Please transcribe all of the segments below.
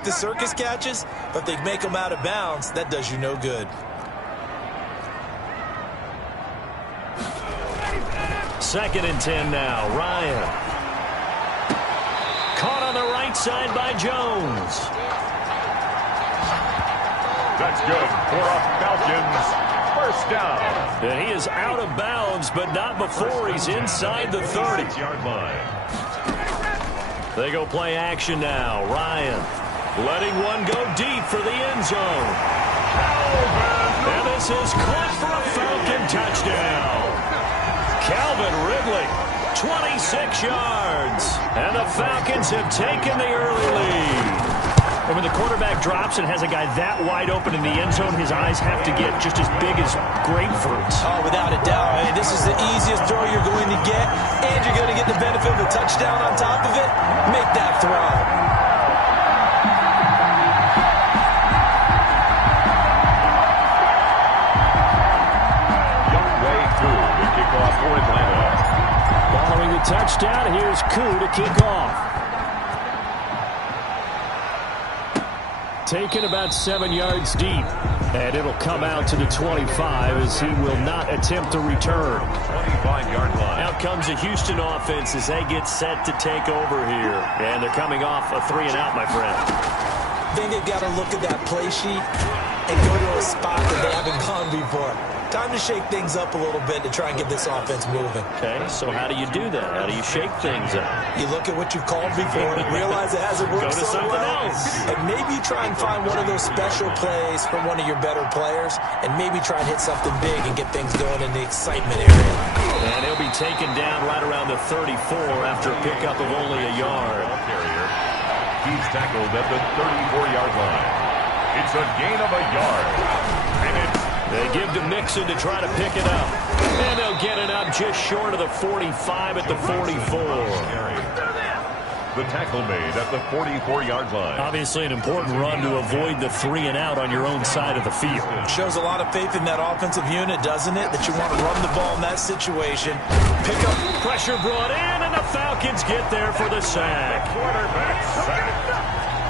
make the circus catches, but if they make them out of bounds, that does you no good. Second and 10 now. Ryan. Caught on the right side by Jones. That's good for a Falcons first down. And he is out of bounds, but not before he's inside the 30-yard line. They go play action now. Ryan letting one go deep for the end zone. And this is caught for a Falcon touchdown. Calvin Ridley, 26 yards. And the Falcons have taken the early lead. And when the quarterback drops and has a guy that wide open in the end zone, his eyes have to get just as big as grapefruits. Oh, without a doubt. I mean, this is the easiest throw you're going to get, and you're going to get the benefit of a touchdown on top of it. Make that throw. For Atlanta. Following the touchdown, here's Koo to kick off. Taken about 7 yards deep. And it'll come out to the 25 as he will not attempt to return. 25-yard line. Out comes the Houston offense as they get set to take over here. And they're coming off a 3-and-out, my friend. I think they've got to look at that play sheet and go to a spot that they haven't gone before. Time to shake things up a little bit to try and get this offense moving. Okay, so how do you do that? How do you shake things up? You look at what you've called before, realize it hasn't worked so well, and maybe you try and find one of those special plays from one of your better players, and maybe try and hit something big and get things going in the excitement area. And he'll be taken down right around the 34 after a pickup of only a yard. He's tackled at the 34-yard line. It's a gain of a yard, and it's they give to Mixon to try to pick it up. And they'll get it up just short of the 45 at the 44. The tackle made at the 44-yard line. Obviously an important run to avoid the 3-and-out on your own side of the field. Shows a lot of faith in that offensive unit, doesn't it? That you want to run the ball in that situation. Pick up. Pressure brought in, and the Falcons get there for the sack. Quarterback sack.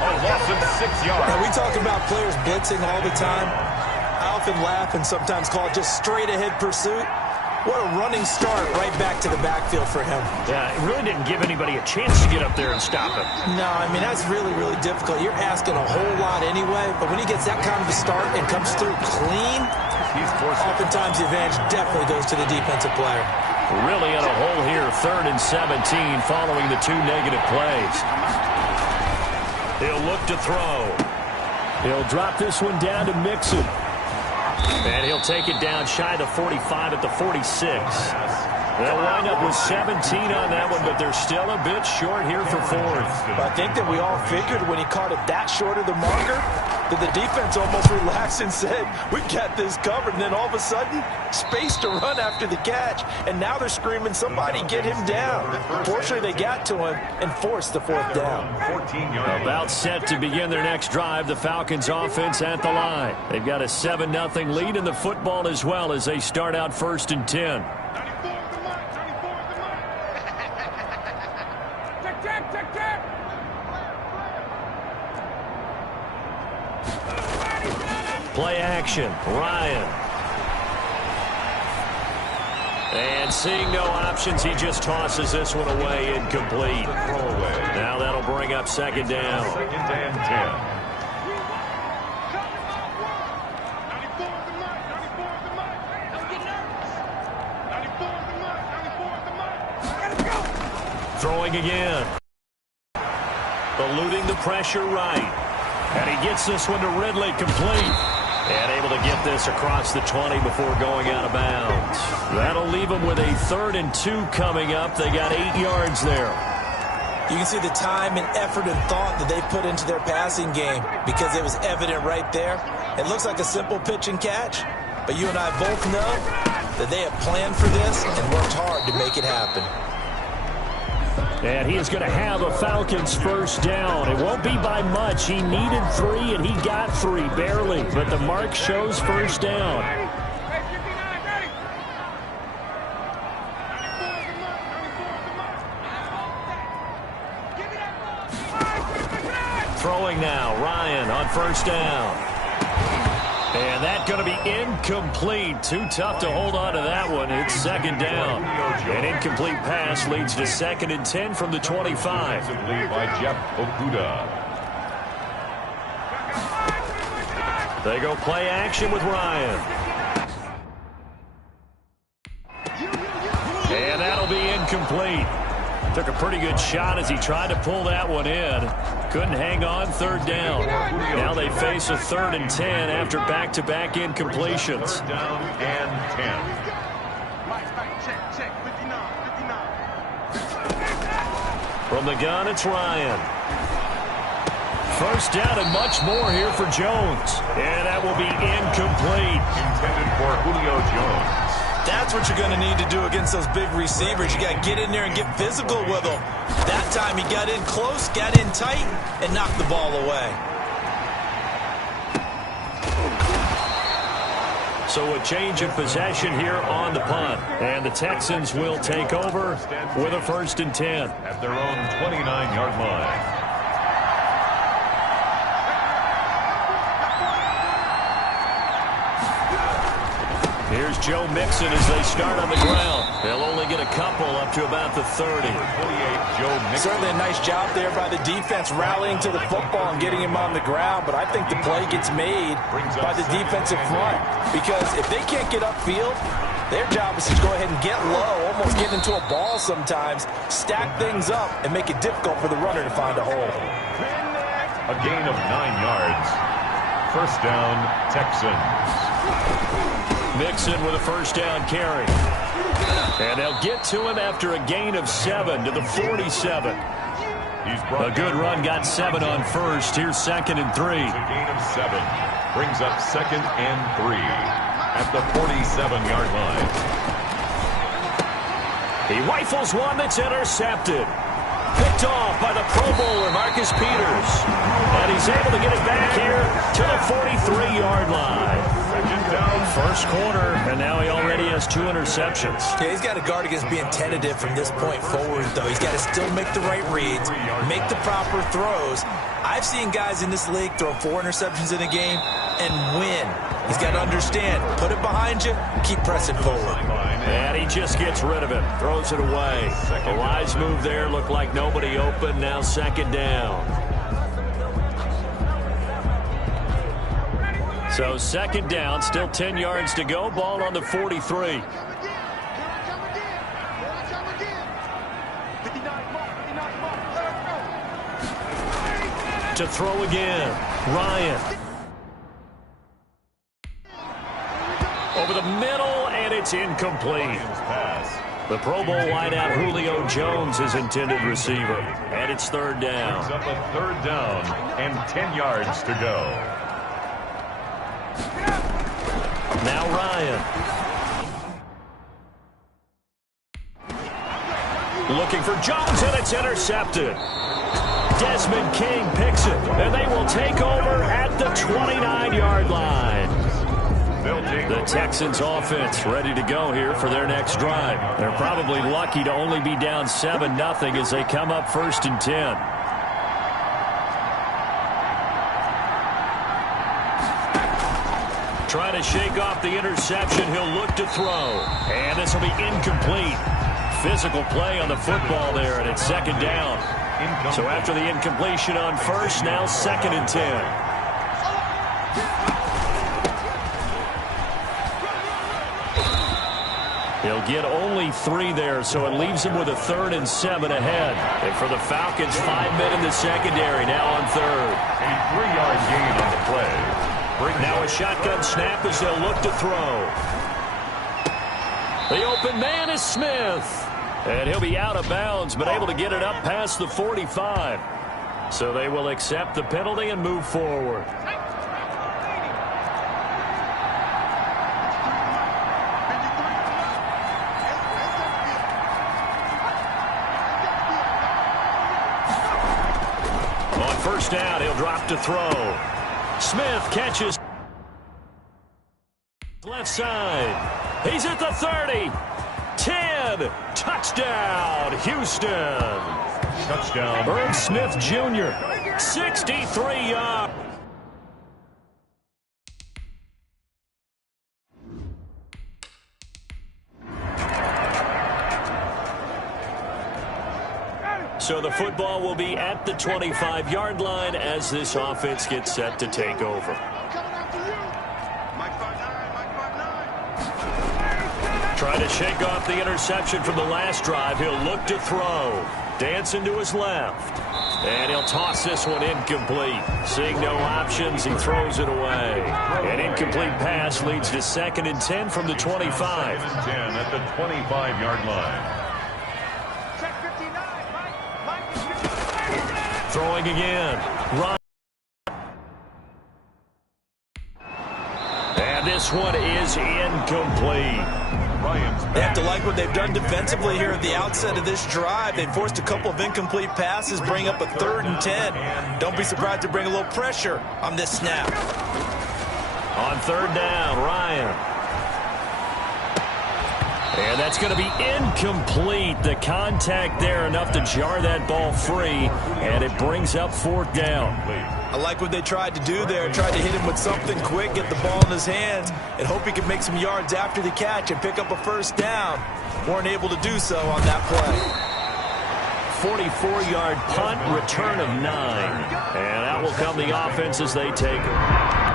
A loss of 6 yards. Now, we talk about players blitzing all the time. I often laugh and sometimes call it just straight-ahead pursuit. What a running start right back to the backfield for him. Yeah, it really didn't give anybody a chance to get up there and stop him. No, I mean, that's really, really difficult. You're asking a whole lot anyway, but when he gets that kind of a start and comes through clean, oftentimes the advantage definitely goes to the defensive player. Really in a hole here, 3rd and 17 following the 2 negative plays. He'll look to throw. He'll drop this one down to Mixon. And he'll take it down shy of the 45 at the 46. They'll wind up with 17 on that one, but they're still a bit short here for 4th. I think that we all figured when he caught it that short of the marker that the defense almost relaxed and said, we've got this covered. And then all of a sudden, space to run after the catch. And now they're screaming, somebody get him down. Fortunately, they got to him and forced the 4th down. About set to begin their next drive, the Falcons offense at the line. They've got a 7-0 lead in the football as well as they start out 1st and 10. Play action, Ryan. And seeing no options, he just tosses this one away incomplete. Now that'll bring up 2nd down. 2nd and 10. Throwing again. Eluding the pressure right. And he gets this one to Ridley complete. And able to get this across the 20 before going out of bounds. That'll leave them with a 3rd and 2 coming up. They got 8 yards there. You can see the time and effort and thought that they put into their passing game because it was evident right there. It looks like a simple pitch and catch, but you and I both know that they have planned for this and worked hard to make it happen. And he is going to have a Falcons first down. It won't be by much. He needed 3, and he got 3, barely. But the mark shows first down. Throwing now, Ryan on first down. And that's going to be incomplete. Too tough to hold on to that one. It's second down. An incomplete pass leads to 2nd and 10 from the 25. By Jeff Okuda. They go play action with Ryan. And that'll be incomplete. Took a pretty good shot as he tried to pull that one in. Couldn't hang on, 3rd down. Now they face a 3rd and 10 after back-to-back incompletions. 3rd down and 10. From the gun, it's Ryan. First down and much more here for Jones. And that will be incomplete. Intended for Julio Jones. That's what you're going to need to do against those big receivers. You got to get in there and get physical with them. That time he got in close, got in tight, and knocked the ball away. So a change of possession here on the punt. And the Texans will take over with a 1st and 10. At their own 29-yard line. Here's Joe Mixon as they start on the ground. They'll only get a couple up to about the 30. 28, Joe Mixon. Certainly a nice job there by the defense rallying to the football and getting him on the ground, but I think the play gets made by the defensive front because if they can't get upfield, their job is to go ahead and get low, almost get into a ball sometimes, stack things up, and make it difficult for the runner to find a hole. A gain of 9 yards. First down, Texans. Mixon with a first down carry. And they'll get to him after a gain of 7 to the 47. A good run, got 7 on first. Here's 2nd and 3. A gain of 7. Brings up 2nd and 3 at the 47-yard line. He rifles one that's intercepted. Picked off by the Pro Bowler, Marcus Peters. And he's able to get it back here to the 43-yard line. First quarter, and now he already has 2 interceptions. Yeah, he's got to guard against being tentative from this point forward, though. He's got to still make the right reads, make the proper throws. I've seen guys in this league throw 4 interceptions in a game and win. He's got to understand, put it behind you, keep pressing forward. And he just gets rid of it, throws it away. A wise move there, looked like nobody open, now 2nd down. So 2nd down, still 10 yards to go, ball on the 43. To throw again, Ryan. Over the middle, and it's incomplete. The Pro Bowl wideout Julio Jones is intended receiver. And it's 3rd down. Brings up a 3rd down and 10 yards to go. Now Ryan. Looking for Jones, and it's intercepted. Desmond King picks it, and they will take over at the 29-yard line. The Texans offense ready to go here for their next drive. They're probably lucky to only be down 7-0 as they come up 1st and 10. Trying to shake off the interception. He'll look to throw. And this will be incomplete. Physical play on the football there, and it's 2nd down. So after the incompletion on first, now 2nd and 10. He'll get only 3 there, so it leaves him with a 3rd and 7 ahead. And for the Falcons, 5 men in the secondary, now on 3rd. A 3-yard gain on the play. Now a shotgun snap as they'll look to throw. The open man is Smith. And he'll be out of bounds, but able to get it up past the 45. So they will accept the penalty and move forward. On first down, he'll drop to throw. Smith catches left side. He's at the 30. 10. Touchdown, Houston. touchdown. Irv Smith Jr., 63 yards. So the football will be at the 25-yard line as this offense gets set to take over. Trying to shake off the interception from the last drive. He'll look to throw. Dancing to his left. And he'll toss this one incomplete. Seeing no options, he throws it away. An incomplete pass leads to 2nd and 10 from the 25. 2nd and 10 at the 25-yard line. Throwing again. Ryan. And this one is incomplete. They have to like what they've done defensively here at the outset of this drive. They forced a couple of incomplete passes, bring up a 3rd and 10. Don't be surprised to bring a little pressure on this snap. On 3rd down, Ryan. And that's going to be incomplete. The contact there enough to jar that ball free, and it brings up 4th down. I like what they tried to do there. Tried to hit him with something quick, get the ball in his hands, and hope he could make some yards after the catch and pick up a 1st down. Weren't able to do so on that play. 44-yard punt, return of 9. And out will come the offense as they take it.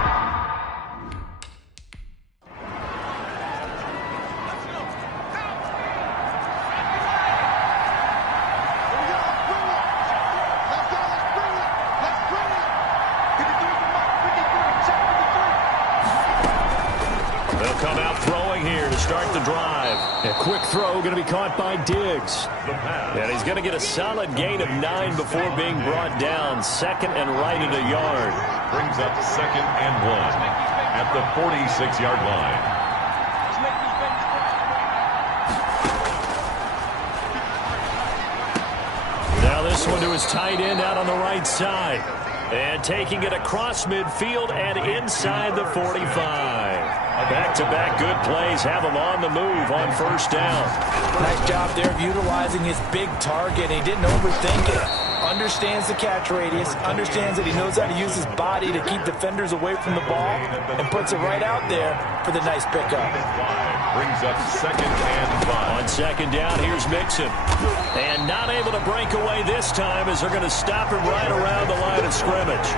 Quick throw going to be caught by Diggs. And he's going to get a solid gain of 9 before being brought down. 2nd and right at a yard. Brings up 2nd and 1 at the 46-yard line. Now this one to his tight end out on the right side. And taking it across midfield and inside the 45. Back-to-back good plays have him on the move on 1st down. Nice job there of utilizing his big target. He didn't overthink it. Understands the catch radius. Understands that he knows how to use his body to keep defenders away from the ball. And puts it right out there for the nice pickup. Brings up 2nd and 5. On 2nd down, here's Mixon. And not able to break away this time as they're going to stop him right around the line of scrimmage.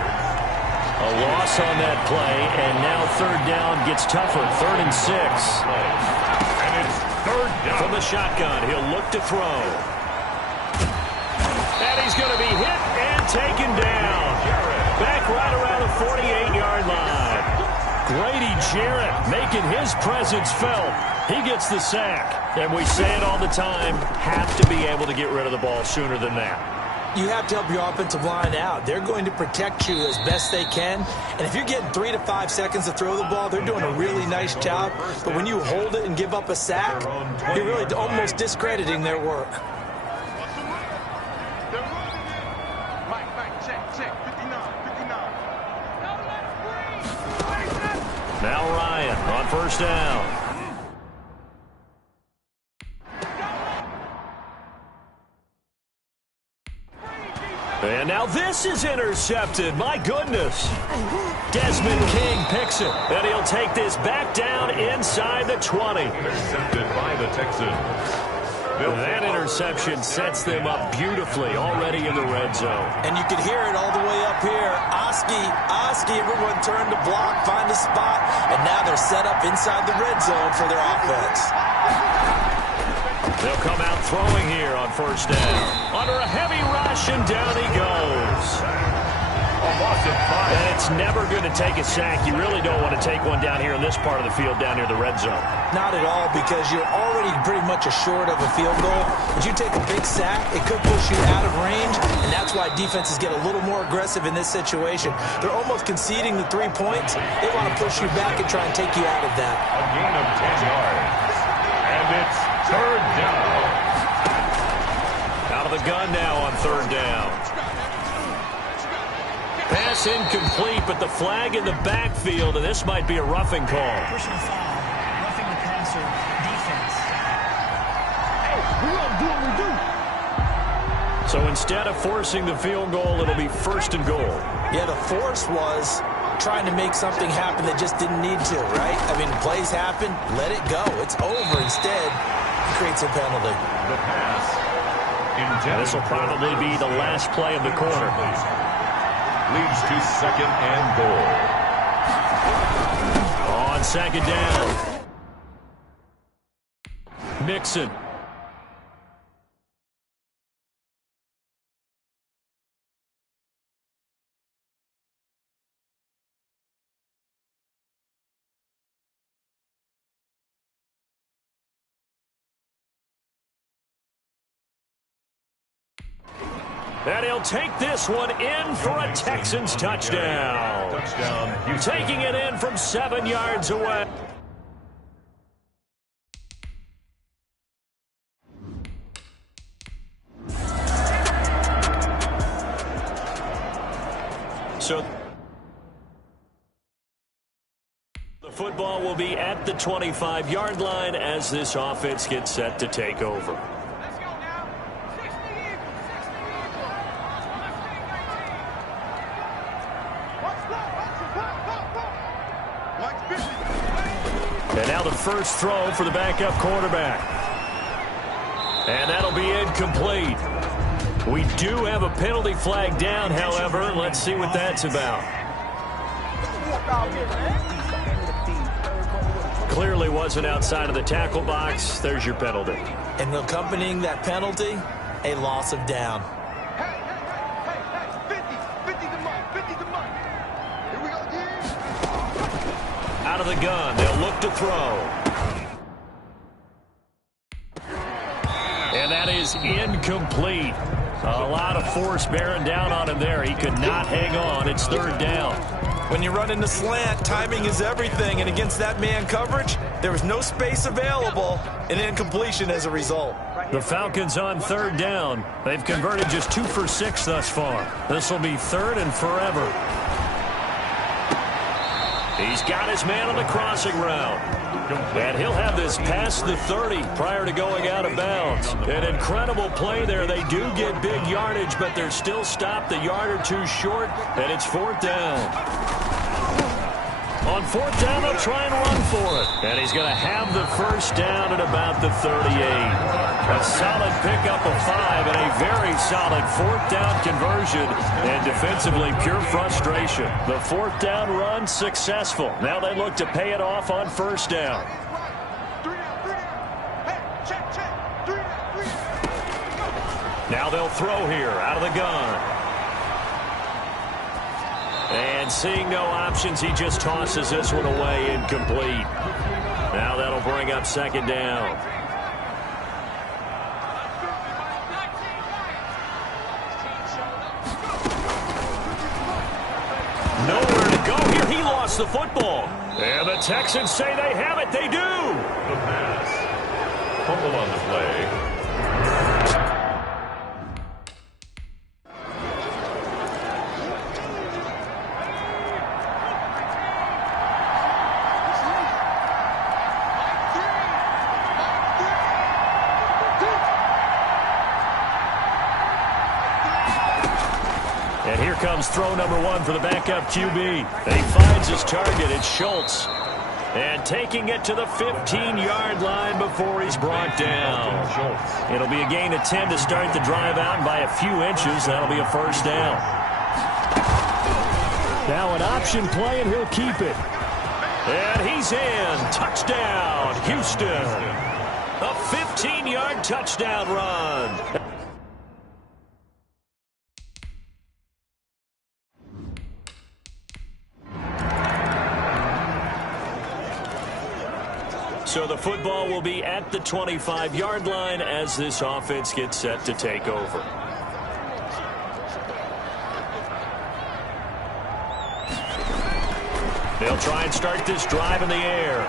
A loss on that play, and now 3rd down gets tougher. 3rd and 6. And it's 3rd down. From the shotgun, he'll look to throw. And he's going to be hit and taken down. Back right around the 48-yard line. Grady Jarrett making his presence felt. He gets the sack. And we say it all the time, have to be able to get rid of the ball sooner than that. You have to help your offensive line out. They're going to protect you as best they can. And if you're getting 3 to 5 seconds to throw the ball, they're doing a really nice job. But when you hold it and give up a sack, you're really almost discrediting their work. Now Ryan on 1st down. And now this is intercepted. My goodness. Desmond King picks it. And he'll take this back down inside the 20. Intercepted by the Texans. That interception sets them up beautifully already in the red zone. And you can hear it all the way up here. Oski, everyone turned to block, find a spot, and now they're set up inside the red zone for their offense. They'll come out throwing here on 1st down. Under a heavy rush, and down he goes. And it's never going to take a sack. You really don't want to take one down here in this part of the field, down near the red zone. Not at all, because you're already pretty much assured of a field goal. But you take a big sack, it could push you out of range, and that's why defenses get a little more aggressive in this situation. They're almost conceding the 3 points. They want to push you back and try and take you out of that. A gain of 10 yards. And it's 3rd down. Out of the gun now on 3rd down. Pass incomplete, but the flag in the backfield, and this might be a roughing call. Personal foul, roughing the passer, defense. Hey, we gonna do what we do. So instead of forcing the field goal, it'll be 1st and goal. Yeah, the force was trying to make something happen that just didn't need to, right? I mean, plays happen, let it go. It's over. Instead, he creates a penalty. The pass. This will probably be the last play of the quarter. Leads to 2nd and goal. On 2nd down. Mixon. And he'll take this one in for a Texans touchdown. Taking it in from 7 yards away. So the football will be at the 25-yard line as this offense gets set to take over. And now the first throw for the backup quarterback. And that'll be incomplete. We do have a penalty flag down, however. Let's see what that's about. Clearly wasn't outside of the tackle box. There's your penalty. And accompanying that penalty, a loss of down. Out of the gun, they'll look to throw. And that is incomplete. A lot of force bearing down on him there. He could not hang on. It's 3rd down. When you run into slant, timing is everything. And against that man coverage, there was no space available. An incompletion as a result. The Falcons on 3rd down. They've converted just 2 for 6 thus far. This will be 3rd and forever. He's got his man on the crossing route. And he'll have this past the 30 prior to going out of bounds. An incredible play there. They do get big yardage, but they're still stopped a yard or two short, and it's 4th down. On 4th down, they'll try and run for it. And he's going to have the first down at about the 38. A solid pickup of 5 and a very solid 4th down conversion. And defensively, pure frustration. The 4th down run successful. Now they look to pay it off on 1st down. Now they'll throw here out of the gun. And seeing no options, he just tosses this one away, incomplete. Now that'll bring up 2nd down. Nowhere to go here. He lost the football. And the Texans say they have it. They do. The pass. Fumble on the play. And here comes throw number 1 for the backup QB. He finds his target. It's Schultz. And taking it to the 15-yard line before he's brought down. It'll be a gain of 10 to start the drive out, and by a few inches, that'll be a 1st down. Now an option play, and he'll keep it. And he's in. Touchdown, Houston. A 15-yard touchdown run. So the football will be at the 25-yard line as this offense gets set to take over. They'll try and start this drive in the air.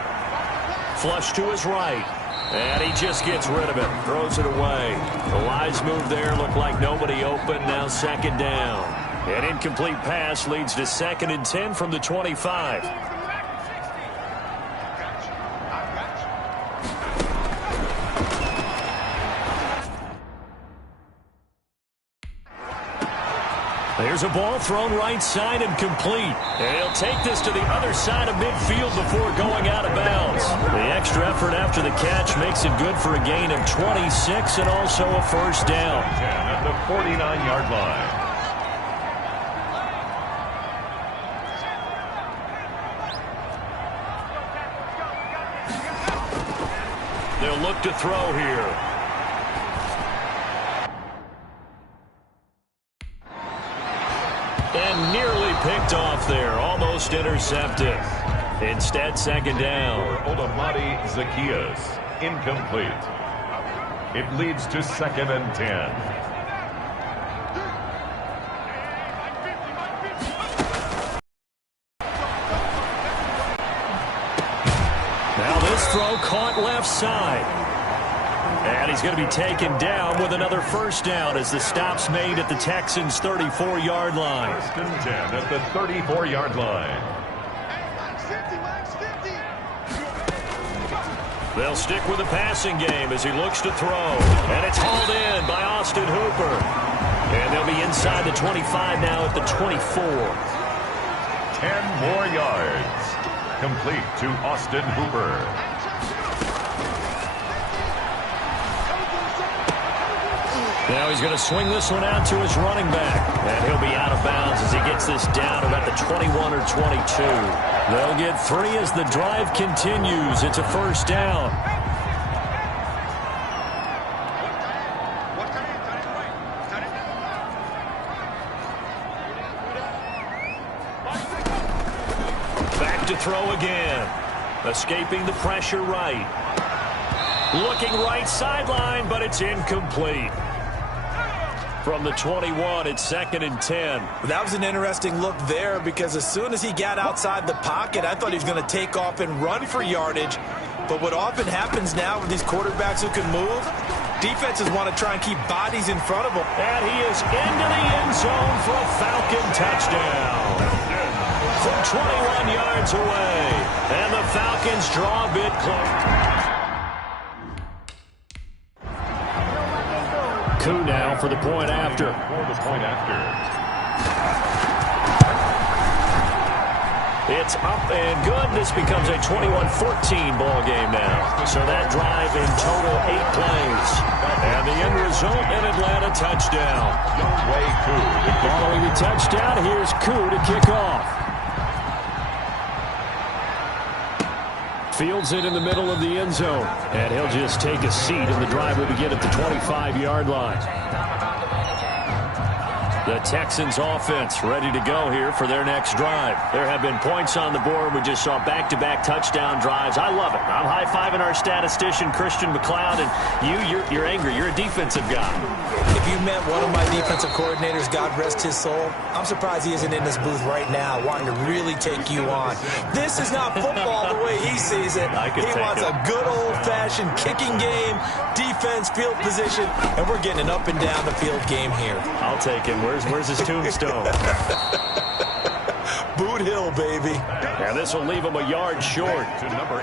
Flush to his right. And he just gets rid of it. Throws it away. The wise move there. Looked like nobody open. Now 2nd down. An incomplete pass leads to 2nd and 10 from the 25. There's a ball thrown right side and complete. And he'll take this to the other side of midfield before going out of bounds. The extra effort after the catch makes it good for a gain of 26 and also a first down. 10 at the 49-yard line. They'll look to throw here. And nearly picked off there. Almost intercepted. Instead, second down. Olamide Zacchaeus. Incomplete. It leads to 2nd and 10. Now this throw caught left side. And he's going to be taken down with another first down as the stop's made at the Texans' 34-yard line. 1st and 10 at the 34-yard line. They'll stick with the passing game as he looks to throw. And it's hauled in by Austin Hooper. And they'll be inside the 25 now at the 24. 10 more yards. Complete to Austin Hooper. Now he's going to swing this one out to his running back. And he'll be out of bounds as he gets this down about the 21 or 22. They'll get 3 as the drive continues. It's a first down. Back to throw again. Escaping the pressure right. Looking right sideline, but it's incomplete. From the 21, it's 2nd and 10. That was an interesting look there because as soon as he got outside the pocket, I thought he was going to take off and run for yardage. But what often happens now with these quarterbacks who can move, defenses want to try and keep bodies in front of them. And he is into the end zone for a Falcon touchdown. From 21 yards away. And the Falcons draw a bit close. Coup now for the point after. It's up and good. This becomes a 21-14 ball game now. So that drive in total 8 plays. And the end result, an Atlanta touchdown. Following the touchdown, here's Coup to kick off. Fields it in the middle of the end zone. And he'll just take a seat, and the drive will begin at the 25-yard line. The Texans offense ready to go here for their next drive. There have been points on the board. We just saw back-to-back touchdown drives. I love it. I'm high-fiving our statistician, Christian McLeod, and you're angry. You're a defensive guy. If you met one of my defensive coordinators, God rest his soul, I'm surprised he isn't in this booth right now wanting to really take you on. This is not football the way he sees it. He wants a good old-fashioned kicking game, defense, field position, and we're getting an up-and-down-the-field game here. I'll take him. Where's his tombstone? Boot Hill, baby. Now this will leave him a yard short.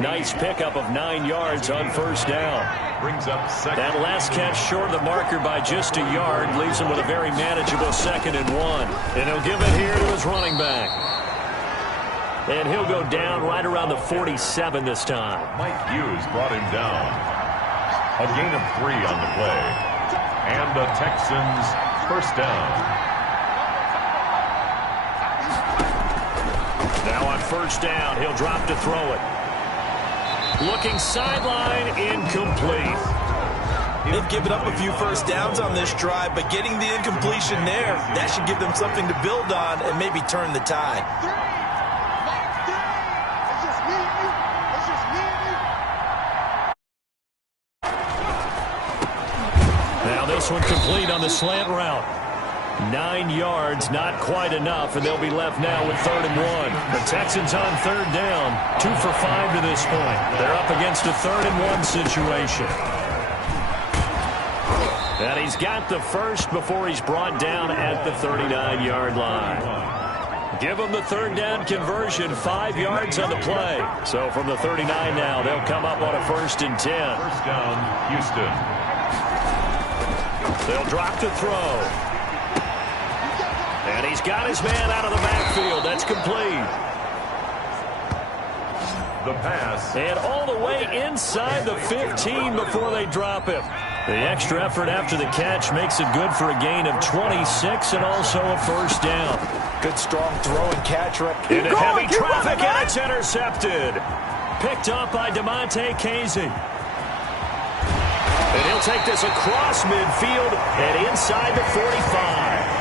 Nice pickup of 9 yards on first down. Brings up second. That last catch short of the marker by just a yard leaves him with a very manageable 2nd and 1. And he'll give it here to his running back. And he'll go down right around the 47 this time. Mike Hughes brought him down. A gain of 3 on the play. And the Texans first down. Now on first down, he'll drop to throw it. Looking sideline, incomplete. They've given up a few first downs on this drive, but getting the incompletion there, that should give them something to build on and maybe turn the tide. Now this one complete on the slant route. 9 yards, not quite enough, and they'll be left now with 3rd and 1. The Texans on 3rd down, 2 for 5 to this point. They're up against a 3rd and 1 situation. And he's got the first before he's brought down at the 39-yard line. Give them the 3rd down conversion, 5 yards on the play. So from the 39 now, they'll come up on a 1st and 10. First down, Houston. They'll drop to throw. And And he's got his man out of the backfield. That's complete. The pass. And all the way inside the 15 before they drop him. The extra effort after the catch makes it good for a gain of 26 and also a first down. Good, strong throw and catch. Into heavy traffic, and it's intercepted. Picked up by DeMonte Casey. And he'll take this across midfield and inside the 45.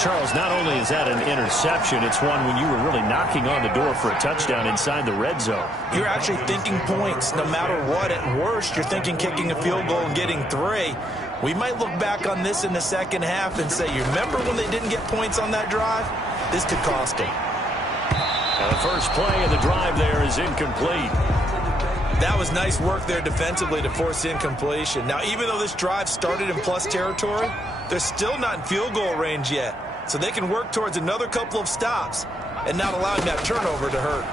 Charles, not only is that an interception, it's one when you were really knocking on the door for a touchdown inside the red zone. You're actually thinking points no matter what. At worst, you're thinking kicking a field goal and getting 3. We might look back on this in the second half and say, you remember when they didn't get points on that drive? This could cost them. The first play of the drive there is incomplete. That was nice work there defensively to force incompletion. Now, even though this drive started in plus territory, they're still not in field goal range yet. So they can work towards another couple of stops and not allowing that turnover to hurt.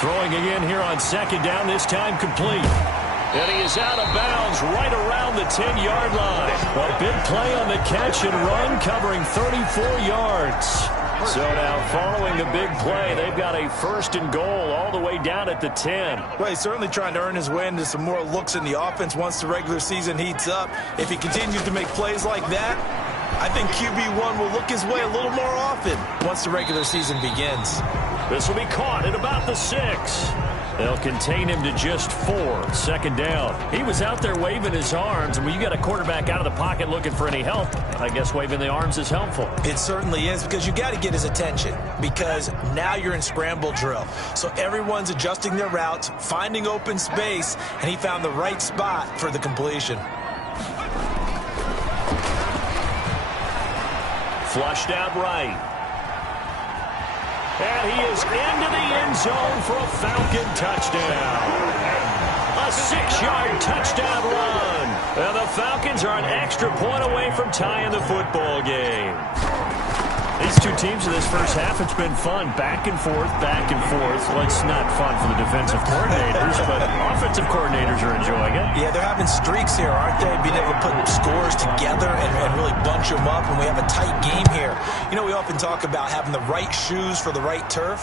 Throwing again here on second down, this time complete. And he is out of bounds right around the 10-yard line. A big play on the catch and run, covering 34 yards. So now, following the big play, they've got a first and goal all the way down at the 10. Well, he's certainly trying to earn his way into some more looks in the offense once the regular season heats up. If he continues to make plays like that, I think QB1 will look his way a little more often once the regular season begins. This will be caught at about the 6. They'll contain him to just 4. Second down. He was out there waving his arms, and when you got a quarterback out of the pocket looking for any help, I guess waving the arms is helpful. It certainly is, because you got to get his attention, because now you're in scramble drill. So everyone's adjusting their routes, finding open space, and he found the right spot for the completion. Flushed out right. And he is into the end zone for a Falcon touchdown. A 6-yard touchdown run. And the Falcons are an extra point away from tying the football game. These two teams in this first half, it's been fun. Back and forth, back and forth. Well, it's not fun for the defensive coordinators, but offensive coordinators are enjoying it. Yeah, they're having streaks here, aren't they? Being able to put scores together and really bunch them up, and we have a tight game here. You know, we often talk about having the right shoes for the right turf.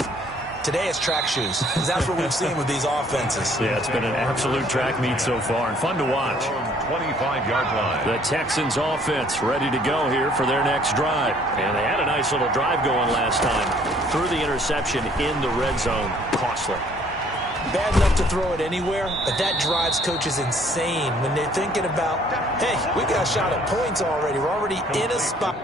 Today it's track shoes, because that's what we've seen with these offenses. Yeah, it's been an absolute track meet so far, and fun to watch. 25-yard line. The Texans offense ready to go here for their next drive. And they had a nice little drive going last time. Threw the interception in the red zone. Costly. Bad enough to throw it anywhere, but that drives coaches insane when they're thinking about, hey, we got a shot at points already. We're already in a spot.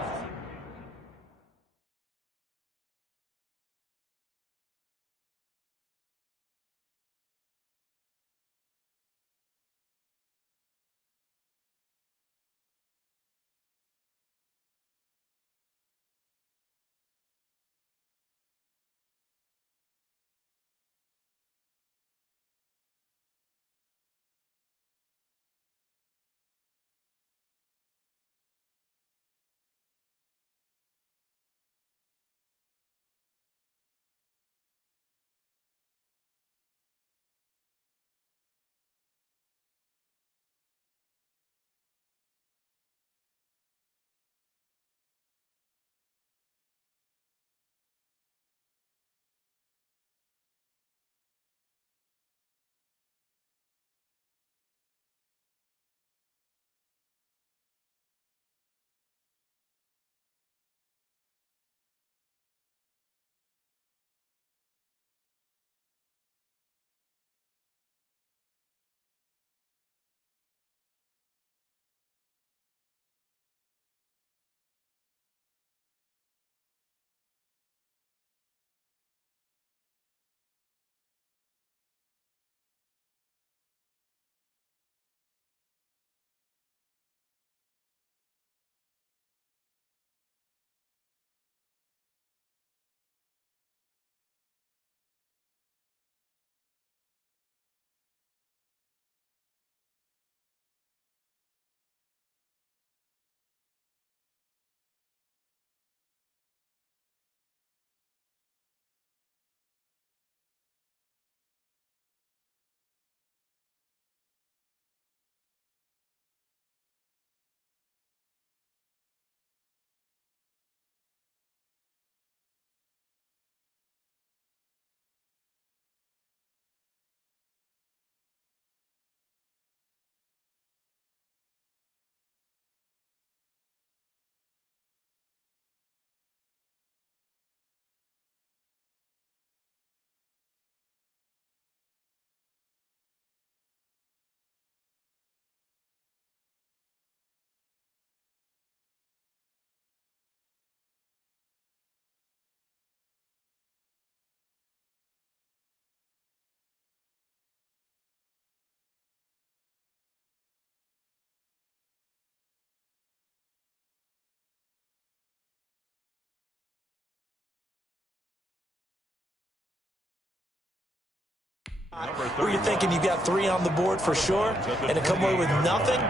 Where you're thinking you got 3 on the board for sure, and to come away with nothing,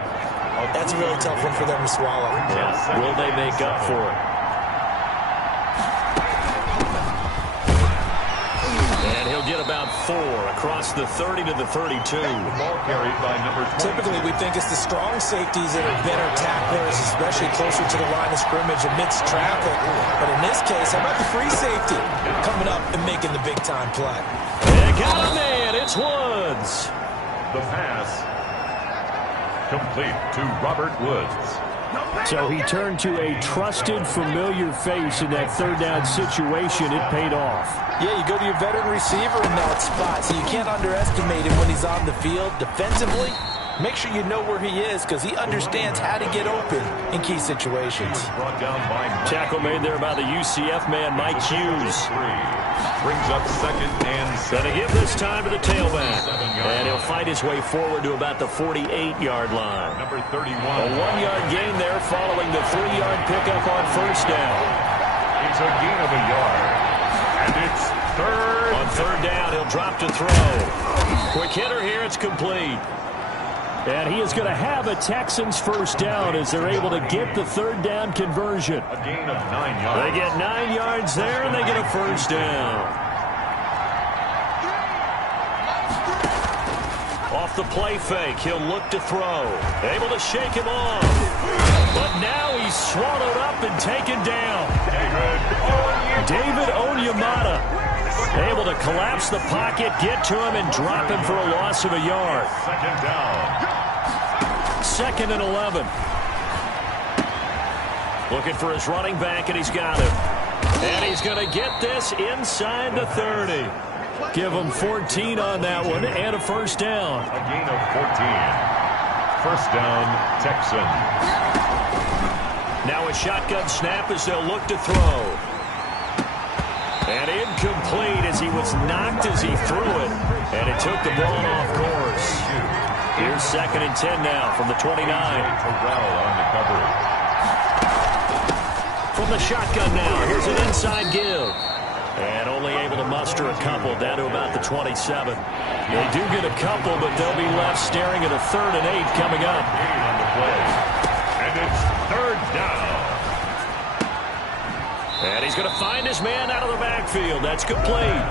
that's a really tough one for them to swallow. Yeah. Will they make up for it? And he'll get about 4 across the 30 to the 32. Ball carried by number 22. Typically, we think it's the strong safeties that are better tacklers, especially closer to the line of scrimmage amidst traffic. But in this case, how about the free safety coming up and making the big-time play? They got him in. It's Woods. The pass complete to Robert Woods. So he turned to a trusted, familiar face in that third down situation. It paid off. Yeah, you go to your veteran receiver in that spot, so you can't underestimate him when he's on the field. Defensively, make sure you know where he is because he understands how to get open in key situations. Brought down by Tackle made there by the UCF man, Mike Hughes. Brings up second and Going to give this time to the tailback. And he'll fight his way forward to about the 48-yard line. number 31. A 1-yard gain there following the 3-yard pickup on first down. It's a gain of a yard. And it's third. On third down, he'll drop to throw. Quick hitter here, it's complete. And he is going to have a Texans first down as they're able to get the third down conversion. A gain of 9 yards. They get 9 yards there, and they get a first down. Off the play fake, he'll look to throw. Able to shake him off. But now he's swallowed up and taken down. David Onyemata able to collapse the pocket, get to him, and drop him for a loss of a yard. Second down. 2nd and 11. Looking for his running back, and he's got him. And he's going to get this inside the 30. Give him 14 on that one and a first down. A gain of 14. First down, Texan. Now a shotgun snap as they'll look to throw. And incomplete as he was knocked as he threw it. And it took the ball off course. Here's 2nd and 10 now from the 29. Terrell on the coverage. From the shotgun now, here's an inside give. And only able to muster a couple down to about the 27. They do get a couple, but they'll be left staring at a 3rd and 8 coming up. On the play. And it's third down. And he's going to find his man out of the backfield. That's complete.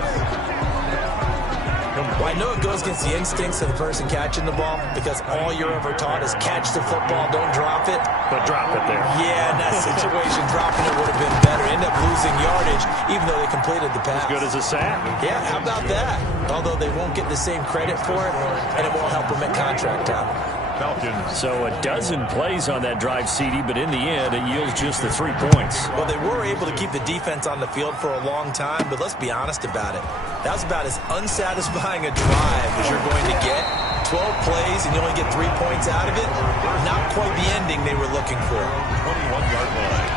Well, I know it goes against the instincts of the person catching the ball because all you're ever taught is catch the football, don't drop it. But drop it there. Yeah, in that situation, dropping it would have been better. End up losing yardage, even though they completed the pass. As good as a sack. Yeah, how about that? Although they won't get the same credit for it, and it won't help them at contract time. Falcons. So a dozen plays on that drive, CD, but in the end, it yields just the 3 points. Well, they were able to keep the defense on the field for a long time, but let's be honest about it. That was about as unsatisfying a drive as you're going to get. 12 plays and you only get 3 points out of it. Not quite the ending they were looking for. 21-yard line.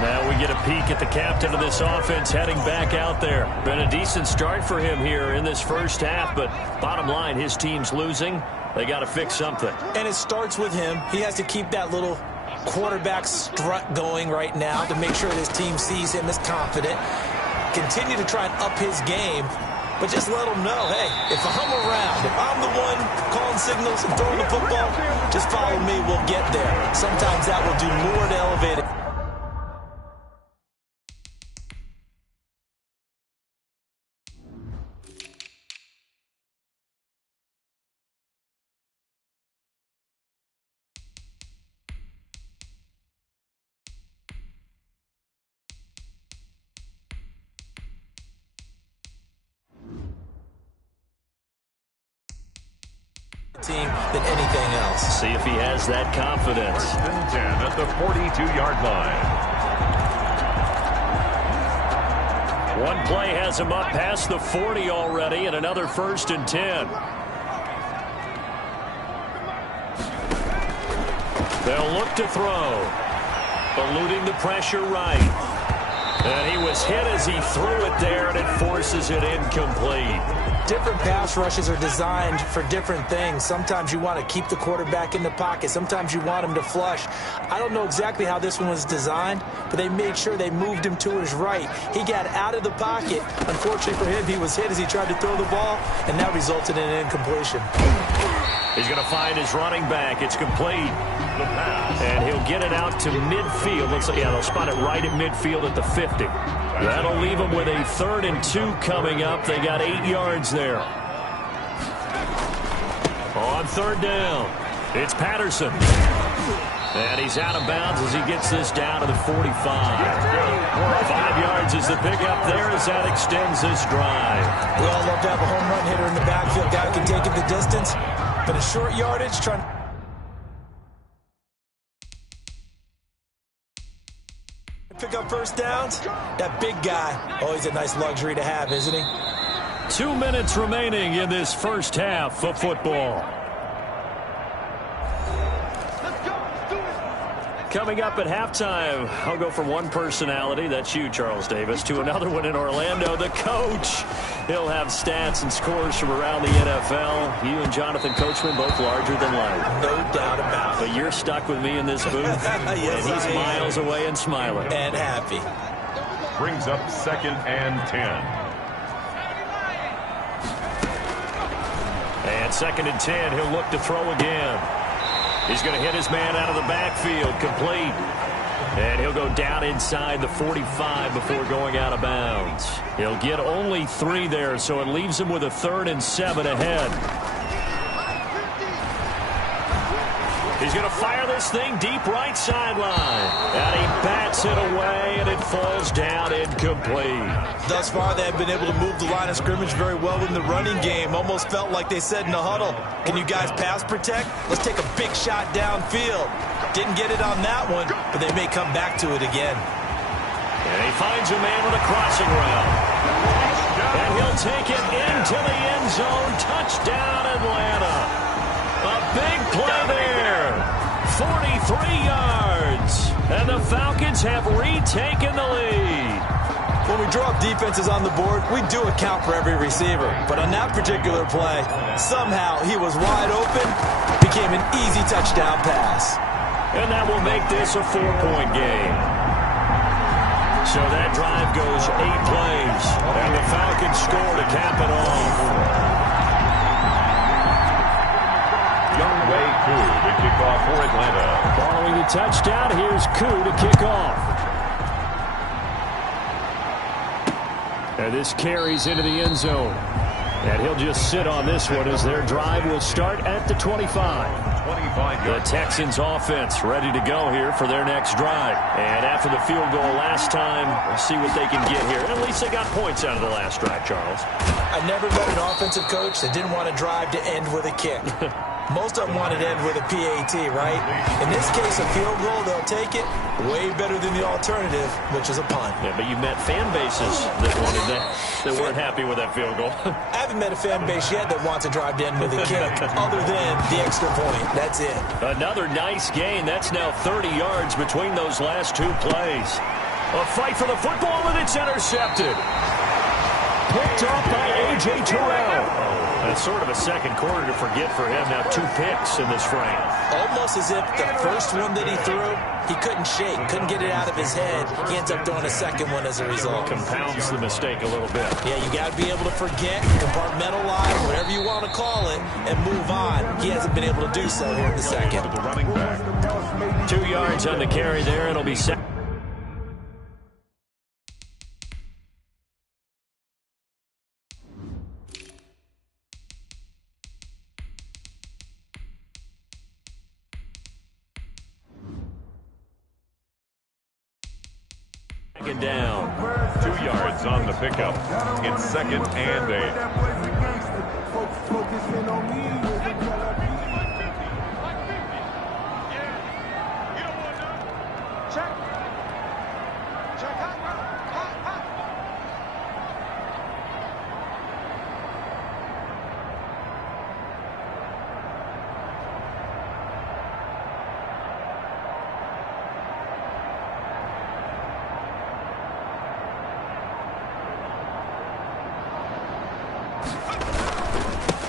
Now we get a peek at the captain of this offense heading back out there. Been a decent start for him here in this first half, but bottom line, his team's losing. They got to fix something. And it starts with him. He has to keep that little quarterback strut going right now to make sure his team sees him as confident. Continue to try and up his game, but just let him know, hey, if I'm around, if I'm the one calling signals and throwing the football, just follow me, we'll get there. Sometimes that will do more to elevate it. Team than anything else. See if he has that confidence. 10 at the 42-yard line. One play has him up past the 40 already, and another 1st and 10. They'll look to throw. Eluding the pressure right. And he was hit as he threw it there, and it forces it incomplete. Different pass rushes are designed for different things. Sometimes you want to keep the quarterback in the pocket. Sometimes you want him to flush. I don't know exactly how this one was designed, but they made sure they moved him to his right. He got out of the pocket. Unfortunately for him, he was hit as he tried to throw the ball, and that resulted in an incompletion. He's going to find his running back. It's complete. And he'll get it out to midfield. Looks like, yeah, they'll spot it right at midfield at the 50. That'll leave them with a 3rd and 2 coming up. They got 8 yards there. On 3rd down, it's Patterson. And he's out of bounds as he gets this down to the 45. 5 yards is the pickup there as that extends this drive. We all love to have a home run hitter in the backfield. Guy who can take it the distance. But a short yardage, trying to pick up first downs. That big guy, always a nice luxury to have, isn't he? 2 minutes remaining in this first half of football. Coming up at halftime, I'll go from one personality, that's you, Charles Davis, to another one in Orlando, the coach. He'll have stats and scores from around the NFL. You and Jonathan Coachman, both larger than life. No doubt about it. But you're stuck with me in this booth, yes, and he's miles away and smiling. And happy. Brings up 2nd and 10. And 2nd and 10, he'll look to throw again. He's going to hit his man out of the backfield, complete. And he'll go down inside the 45 before going out of bounds. He'll get only 3 there, so it leaves him with a 3rd and 7 ahead. He's going to fire this thing deep right sideline. And he bats it away, and it falls down incomplete. Thus far, they have been able to move the line of scrimmage very well in the running game. Almost felt like they said in the huddle, can you guys pass protect? Let's take a big shot downfield. Didn't get it on that one, but they may come back to it again. And he finds a man with a crossing route. And he'll take it into the end zone. Touchdown, Atlanta. A big play there. 43 yards. And the Falcons have retaken the lead. When we draw up defenses on the board, we do account for every receiver. But on that particular play, somehow he was wide open, became an easy touchdown pass. And that will make this a 4-point game. So that drive goes 8 plays. And the Falcons score to cap it off. Youngway Koo to kick off for Atlanta. Following the touchdown, here's Koo to kick off. And this carries into the end zone. And he'll just sit on this one as their drive will start at the 25. The Texans offense ready to go here for their next drive. And after the field goal last time, we'll see what they can get here. And at least they got points out of the last drive, Charles. I never met an offensive coach that didn't want a drive to end with a kick. Most of them want it to end with a PAT, right? In this case, a field goal, they'll take it. Way better than the alternative, which is a punt. Yeah, but you met fan bases that wanted that weren't happy with that field goal. I haven't met a fan base yet that wants a drive to end with a kick, other than the extra point. That's it. Another nice gain. That's now 30 yards between those last 2 plays. A fight for the football, and it's intercepted. Picked off by A.J. Terrell. That's sort of a second quarter to forget for him. Now 2 picks in this frame. Almost as if the first one that he threw, he couldn't shake, couldn't get it out of his head. He ends up throwing a second one as a result. Compounds the mistake a little bit. Yeah, you got to be able to forget, compartmentalize, whatever you want to call it, and move on. He hasn't been able to do so here in the second. 2 yards on the carry there. It'll be second. Down. 2 yards on the pickup. It's 2nd and 8.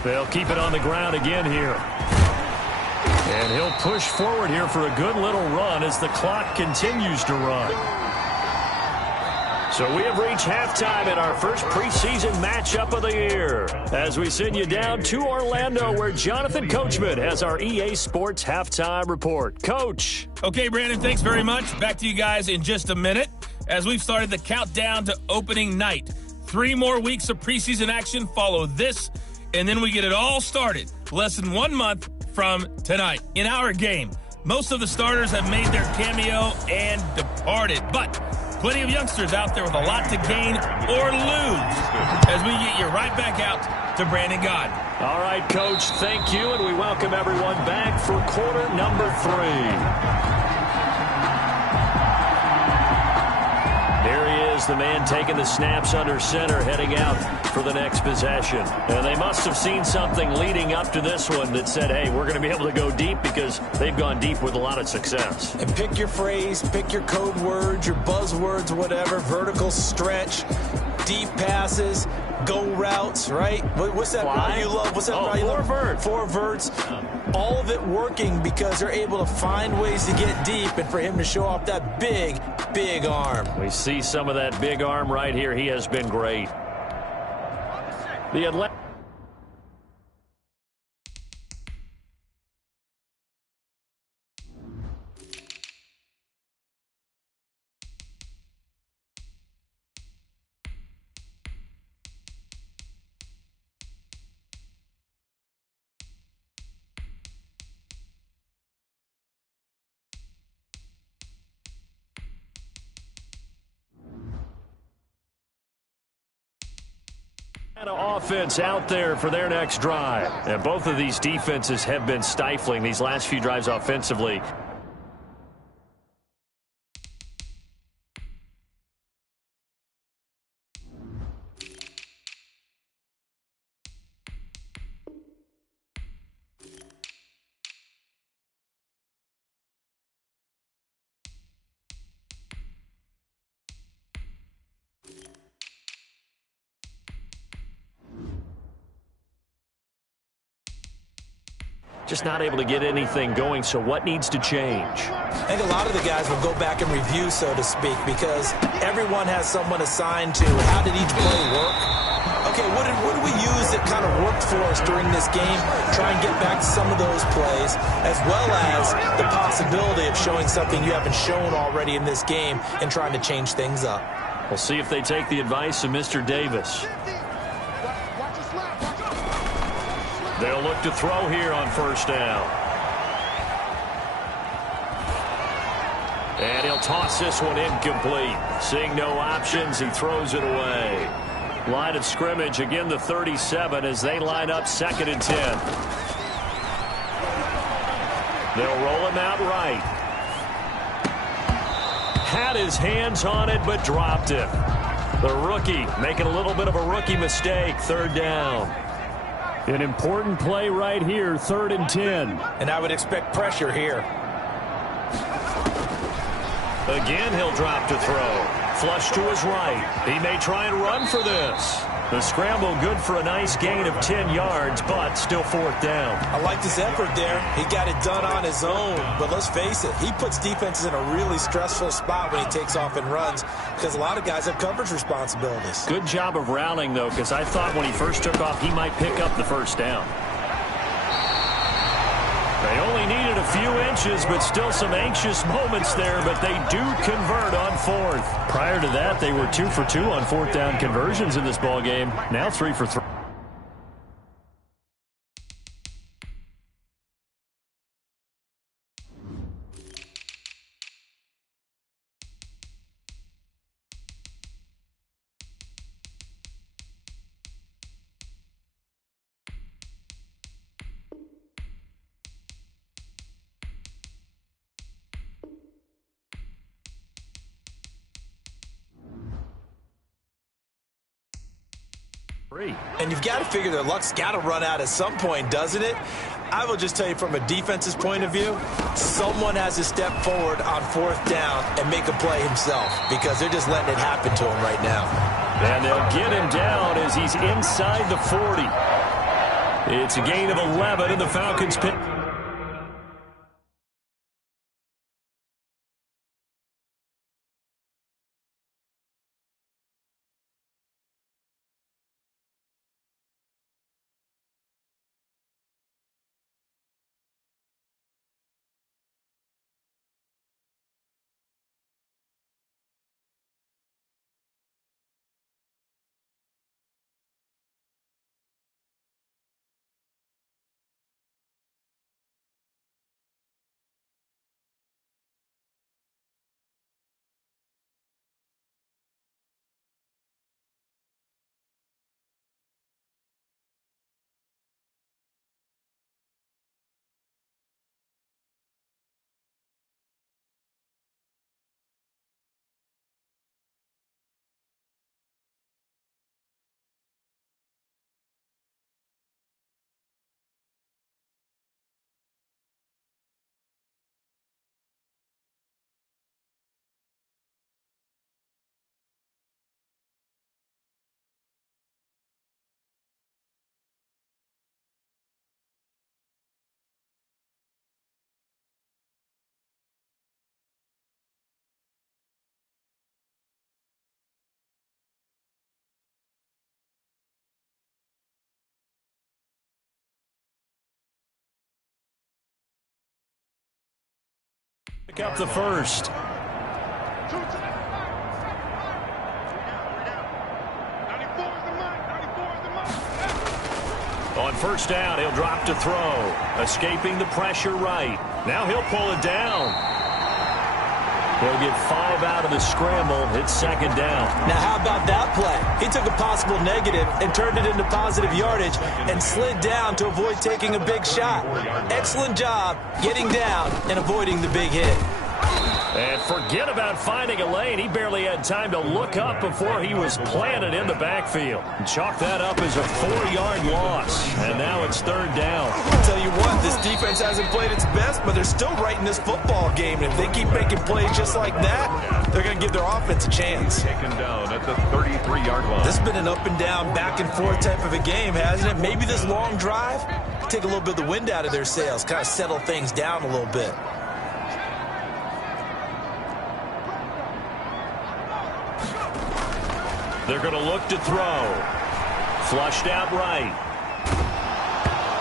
They'll keep it on the ground again here. And he'll push forward here for a good little run as the clock continues to run. So we have reached halftime in our first preseason matchup of the year as we send you down to Orlando where Jonathan Coachman has our EA Sports halftime report. Coach. Okay, Brandon, thanks very much. Back to you guys in just a minute as we've started the countdown to opening night. 3 more weeks of preseason action follow this, and then we get it all started less than 1 month from tonight. In our game, most of the starters have made their cameo and departed, but plenty of youngsters out there with a lot to gain or lose as we get you right back out to Brandon Gaudin. All right, Coach, thank you, and we welcome everyone back for quarter number 3. Here he is, the man taking the snaps under center, heading out for the next possession. And they must have seen something leading up to this one that said, hey, we're going to be able to go deep because they've gone deep with a lot of success. And pick your phrase, pick your code words, your buzzwords, whatever, vertical stretch, deep passes, go routes, right? What's that route you love? What's that route you love? 4 verts. 4 verts. All of it working because they're able to find ways to get deep and for him to show off that big, big arm. We see some of that big arm right here. He has been great. The Atlanta. Offense out there for their next drive. And both of these defenses have been stifling these last few drives offensively. Just not able to get anything going, so what needs to change? I think a lot of the guys will go back and review, so to speak, because everyone has someone assigned to how did each play work. Okay, what did we use that kind of worked for us during this game? Try and get back to some of those plays, as well as the possibility of showing something you haven't shown already in this game and trying to change things up. We'll see if they take the advice of Mr. Davis. They'll look to throw here on first down. And he'll toss this one incomplete. Seeing no options, he throws it away. Line of scrimmage, again the 37 as they line up 2nd and 10. They'll roll him out right. Had his hands on it, but dropped it. The rookie making a little bit of a rookie mistake, 3rd down. An important play right here, 3rd and 10. And I would expect pressure here. Again, he'll drop to throw. Flush to his right. He may try and run for this. The scramble good for a nice gain of 10 yards, but still 4th down. I liked his effort there. He got it done on his own. But let's face it, he puts defenses in a really stressful spot when he takes off and runs because a lot of guys have coverage responsibilities. Good job of rallying, though, because I thought when he first took off, he might pick up the 1st down. They only needed a few inches, but still some anxious moments there, but they do convert on 4th. Prior to that, they were 2 for 2 on 4th down conversions in this ballgame. Now 3 for 3. And you've got to figure their luck's got to run out at some point, doesn't it? I will just tell you from a defense's point of view, someone has to step forward on 4th down and make a play himself because they're just letting it happen to him right now. And they'll get him down as he's inside the 40. It's a gain of 11, and the Falcons pick. Pick up the first. On first down, he'll drop to throw. Escaping the pressure right. Now he'll pull it down. He'll get 5 out of the scramble. It's second down. Now, how about that play? He took a possible negative and turned it into positive yardage and slid down to avoid taking a big shot. Excellent job getting down and avoiding the big hit. And forget about finding a lane. He barely had time to look up before he was planted in the backfield. Chalk that up as a 4-yard loss. And now it's third down. I'll tell you what, this defense hasn't played its best, but they're still right in this football game. And if they keep making plays just like that, they're going to give their offense a chance. Taken down at the 33-yard line. This has been an up and down, back and forth type of a game, hasn't it? Maybe this long drive take a little bit of the wind out of their sails, kind of settle things down a little bit. They're going to look to throw. Flushed out right.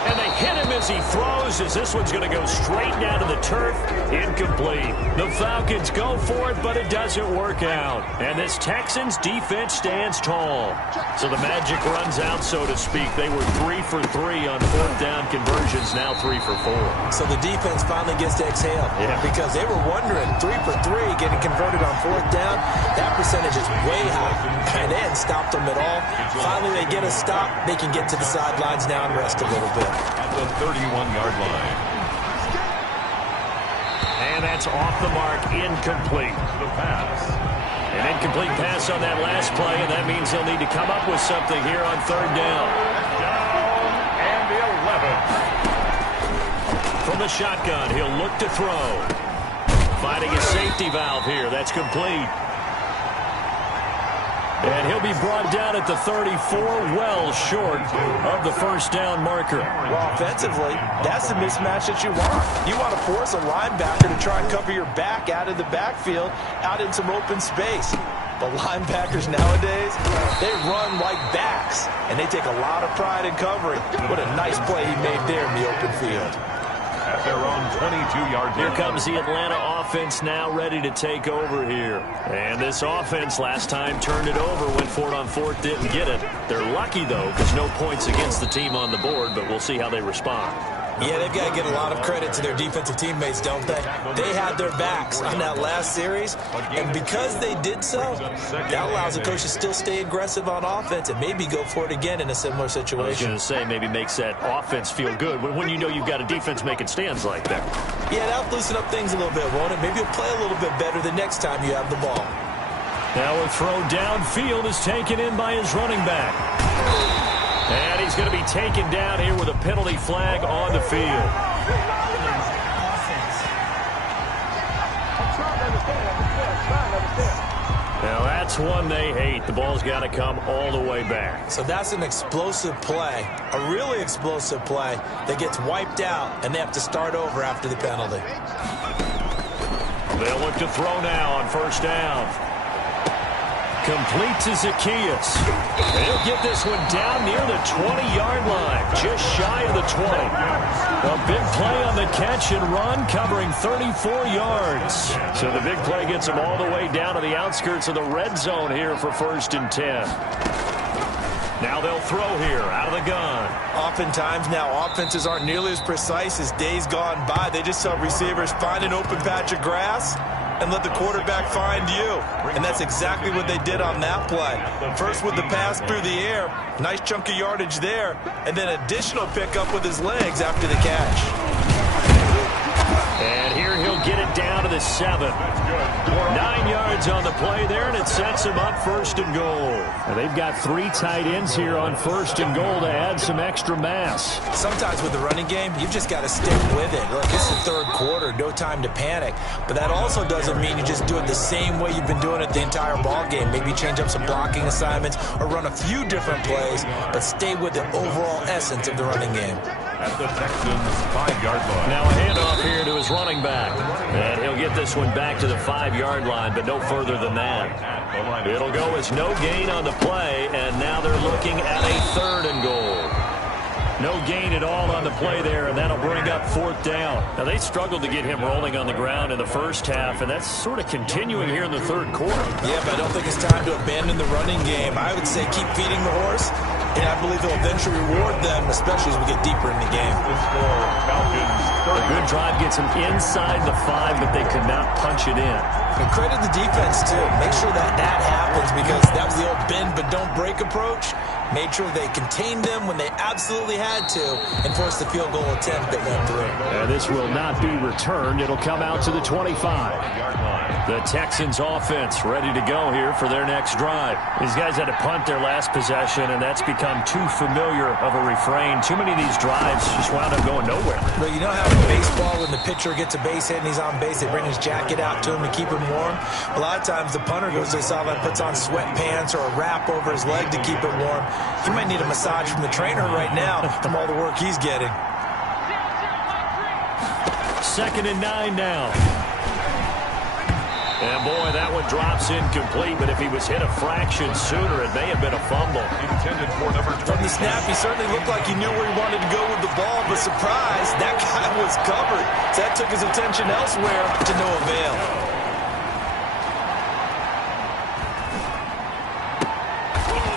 And they hit him as he throws, as this one's going to go straight down to the turf. Incomplete. The Falcons go for it, but it doesn't work out. And this Texans defense stands tall. So the magic runs out, so to speak. They were 3 for 3 on fourth down conversions, now 3 for 4. So the defense finally gets to exhale. Yeah. Because they were wondering, 3 for 3 getting converted on fourth down. That percentage is way high. And they hadn't stopped them at all. Finally, they get a stop. They can get to the sidelines now and rest a little bit. At the 31-yard line. And that's off the mark, incomplete. The pass. An incomplete pass on that last play, and that means he'll need to come up with something here on third down. Down and 11. From the shotgun, he'll look to throw. Finding a safety valve here. That's complete. And he'll be brought down at the 34, well short of the first down marker. Well, offensively, that's the mismatch that you want. You want to force a linebacker to try and cover your back out of the backfield, out in some open space. The linebackers nowadays, they run like backs, and they take a lot of pride in covering. What a nice play he made there in the open field. At their own 22-yard line. Here comes the Atlanta offense now ready to take over here. And this offense last time turned it over, went for it on fourth, didn't get it. They're lucky, though, because no points against the team on the board, but we'll see how they respond. Yeah, they've got to get a lot of credit to their defensive teammates, don't they? They had their backs on that last series, and because they did so, that allows the coach to still stay aggressive on offense and maybe go for it again in a similar I was situation. going to say, maybe makes that offense feel good when you know you've got a defense making stands like that. Yeah, that'll loosen up things a little bit, won't it? Maybe you'll play a little bit better the next time you have the ball. Now a throw downfield is taken in by his running back. And he's going to be taken down here with a penalty flag on the field. Now That's one they hate. The ball's got to come all the way back. So that's an explosive play, a really explosive play that gets wiped out, and they have to start over after the penalty. They'll look to throw now on first down. Complete to Zacchaeus. He'll get this one down near the 20-yard line, just shy of the 20. A big play on the catch and run, covering 34 yards. So the big play gets him all the way down to the outskirts of the red zone here for 1st and 10. Now they'll throw here out of the gun. Oftentimes now offenses aren't nearly as precise as days gone by. They just help receivers find an open patch of grass and let the quarterback find you. And that's exactly what they did on that play. First with the pass through the air, nice chunk of yardage there, and then additional pickup with his legs after the catch. And here he'll get it down to the 7. 9 yards on the play there, and it sets him up 1st and goal. And they've got 3 tight ends here on 1st and goal to add some extra mass. Sometimes with the running game, you've just got to stick with it. Look, it's the 3rd quarter, no time to panic. But that also doesn't mean you just do it the same way you've been doing it the entire ball game. Maybe change up some blocking assignments or run a few different plays, but stay with the overall essence of the running game. At the Texans' 5-yard line. Now a handoff here to his running back. And he'll get this one back to the 5-yard line, but no further than that. It'll go as no gain on the play, and now they're looking at a 3rd and goal. No gain at all on the play there, and that'll bring up 4th down. Now, they struggled to get him rolling on the ground in the first half, and that's sort of continuing here in the 3rd quarter. Yeah, but I don't think it's time to abandon the running game. I would say keep feeding the horse, and I believe they'll eventually reward them, especially as we get deeper in the game. A good drive gets them inside the 5, but they could not punch it in. And credit the defense, too. Make sure that happens, because that was the old bend but don't break approach. Made sure they contained them when they absolutely had to and forced the field goal attempt that went through. And this will not be returned. It'll come out to the 25. The Texans offense ready to go here for their next drive. These guys had to punt their last possession, and that's become too familiar of a refrain. Too many of these drives just wound up going nowhere. Well, you know how in baseball, when the pitcher gets a base hit and he's on base, they bring his jacket out to him to keep him warm? A lot of times the punter goes to the sideline, puts on sweatpants or a wrap over his leg to keep it warm. He might need a massage from the trainer right now from all the work he's getting. 2nd and 9 now. And boy, that one drops incomplete, but if he was hit a fraction sooner, it may have been a fumble. Intended for number 20. From the snap, he certainly looked like he knew where he wanted to go with the ball, but surprise, that guy was covered. So that took his attention elsewhere to no avail.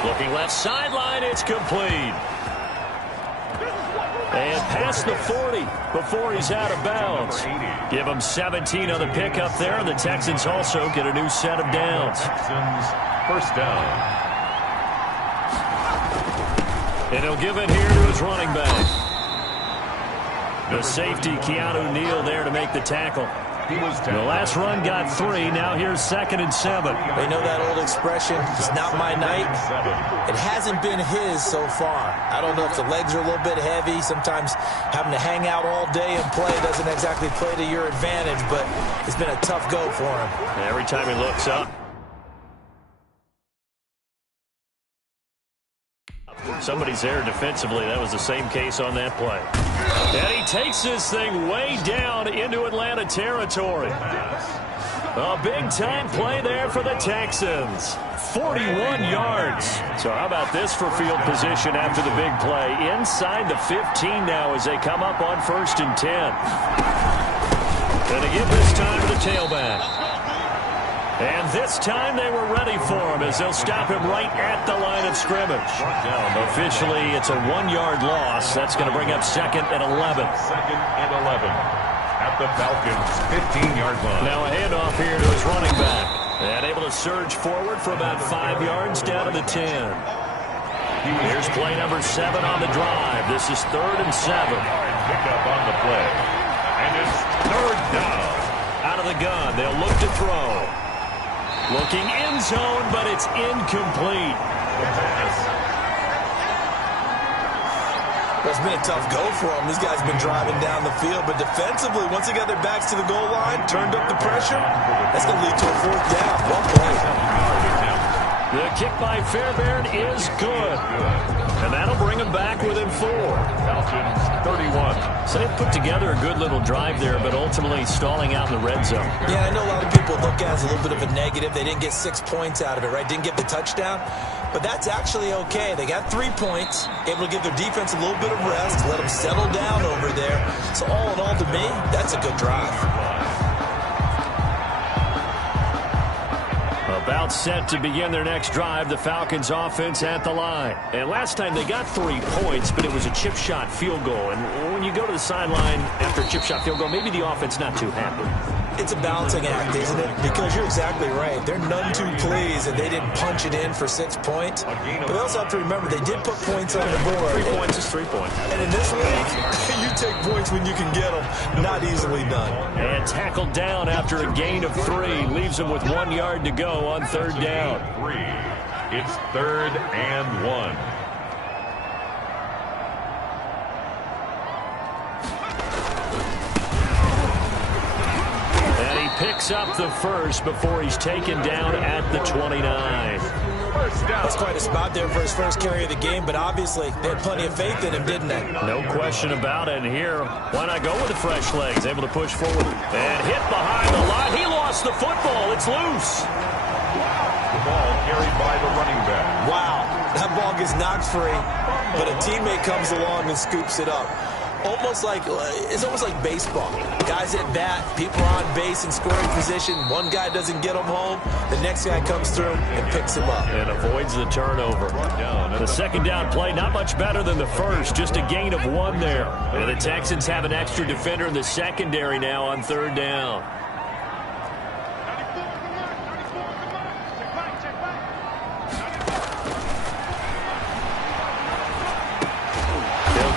Looking left sideline, it's complete. And past the 40 before he's out of bounds. Give him 17 on the pickup there, and the Texans also get a new set of downs. Texans, 1st down. And he'll give it here to his running back. The safety, Keanu Neal, there to make the tackle. The last run got 3. Now here's 2nd and 7. They know that old expression, it's not my night. It hasn't been his so far. I don't know if the legs are a little bit heavy. Sometimes having to hang out all day and play doesn't exactly play to your advantage, but it's been a tough go for him. Every time he looks up, somebody's there defensively. That was the same case on that play. And he takes this thing way down into Atlanta territory. A big-time play there for the Texans. 41 yards. So how about this for field position after the big play? Inside the 15 now as they come up on 1st and 10. And they give this time to the tailback. And this time they were ready for him as they'll stop him right at the line of scrimmage. Officially, it's a 1-yard loss. That's going to bring up 2nd and 11. 2nd and 11 at the Falcons' 15-yard line. Now a handoff here to his running back. And able to surge forward for about 5 yards down to the 10. Here's play number 7 on the drive. This is 3rd and 7. Pickup on the play. And it's 3rd down. Out of the gun, they'll look to throw. Looking in zone, but it's incomplete. The pass. Well, it's been a tough go for them. These guys have been driving down the field, but defensively, once they got their backs to the goal line, turned up the pressure, that's going to lead to a 4th down. Well played. The kick by Fairbairn is good. And that'll bring them back within 4. Falcons 31. So they've put together a good little drive there, but ultimately stalling out in the red zone. Yeah, I know a lot of people look at it as a little bit of a negative. They didn't get 6 points out of it, right? Didn't get the touchdown. But that's actually okay. They got 3 points, able to give their defense a little bit of rest, let them settle down over there. So all in all, to me, that's a good drive. About set to begin their next drive, the Falcons offense at the line. And last time they got 3 points, but it was a chip shot field goal. And when you go to the sideline after a chip shot field goal, maybe the offense not too happy. It's a balancing act, isn't it? Because you're exactly right. They're none too pleased that they didn't punch it in for 6 points. But they also have to remember they did put points on the board. 3 points is 3 points. And in this league, you take points when you can get them. Not easily done. And tackled down after a gain of 3. Leaves them with 1 yard to go on 3rd down. 3. It's 3rd and 1. Picks up the first before he's taken down at the 29. That's quite a spot there for his first carry of the game, but obviously they had plenty of faith in him, didn't they? No question about it. And here, why not go with the fresh legs? Able to push forward. And hit behind the line. He lost the football. It's loose. The ball carried by the running back. Wow, that ball gets knocked free, but a teammate comes along and scoops it up. It's almost like baseball. Guys at bat, people are on base in scoring position. One guy doesn't get them home. The next guy comes through and picks him up. And avoids the turnover. The second down play, not much better than the first. Just a gain of 1 there. And the Texans have an extra defender in the secondary now on 3rd down.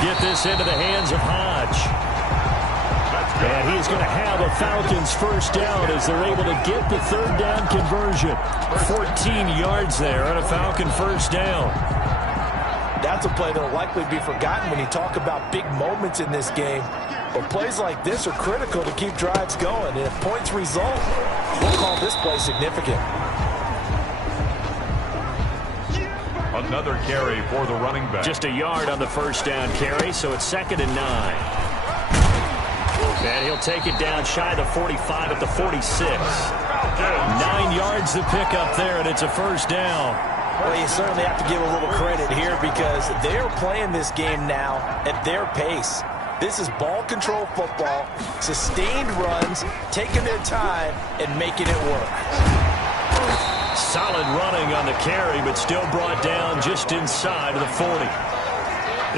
Get this into the hands of Hodge. And he's going to have a Falcons first down as they're able to get the 3rd down conversion. 14 yards there on a Falcon first down. That's a play that will likely be forgotten when you talk about big moments in this game. But plays like this are critical to keep drives going. And if points result, we'll call this play significant. Another carry for the running back. Just a yard on the first down carry, so it's 2nd and 9. And he'll take it down shy of the 45 at the 46. 9 yards to pick up there, and it's a first down. Well, you certainly have to give a little credit here because they're playing this game now at their pace. This is ball control football, sustained runs, taking their time, and making it work. Solid running on the carry, but still brought down just inside of the 40.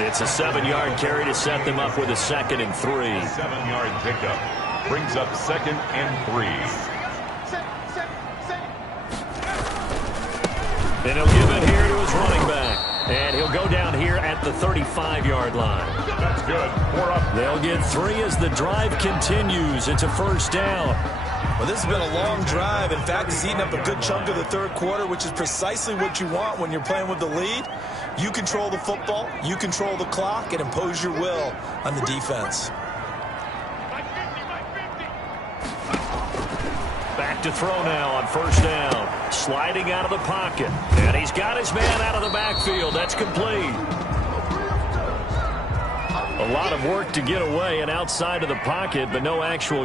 It's a 7-yard carry to set them up with a 2nd and 3. 7-yard pickup brings up 2nd and 3. And he'll give it here to his running back. And he'll go down here at the 35-yard line. That's good. 4 up. They'll get 3 as the drive continues. It's a first down. Well, this has been a long drive. In fact, it's eaten up a good chunk of the 3rd quarter, which is precisely what you want when you're playing with the lead. You control the football, you control the clock, and impose your will on the defense. Back to throw now on first down. Sliding out of the pocket. And he's got his man out of the backfield. That's complete. A lot of work to get away and outside of the pocket, but no actual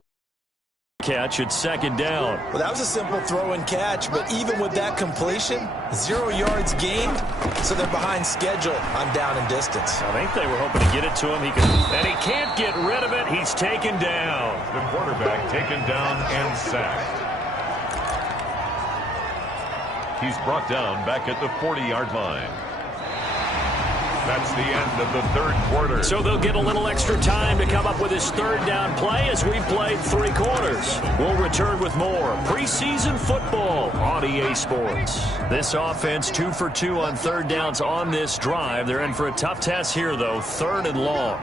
catch at 2nd down. Well, that was a simple throw and catch, but even with that completion, 0 yards gained, so they're behind schedule on down and distance. I think they were hoping to get it to him. And he can't get rid of it. He's taken down. The quarterback taken down and sacked. He's brought down back at the 40-yard line. That's the end of the 3rd quarter. So they'll get a little extra time to come up with his 3rd down play as we've played 3 quarters. We'll return with more preseason football on EA Sports. This offense 2 for 2 on 3rd downs on this drive. They're in for a tough test here, though. 3rd and long.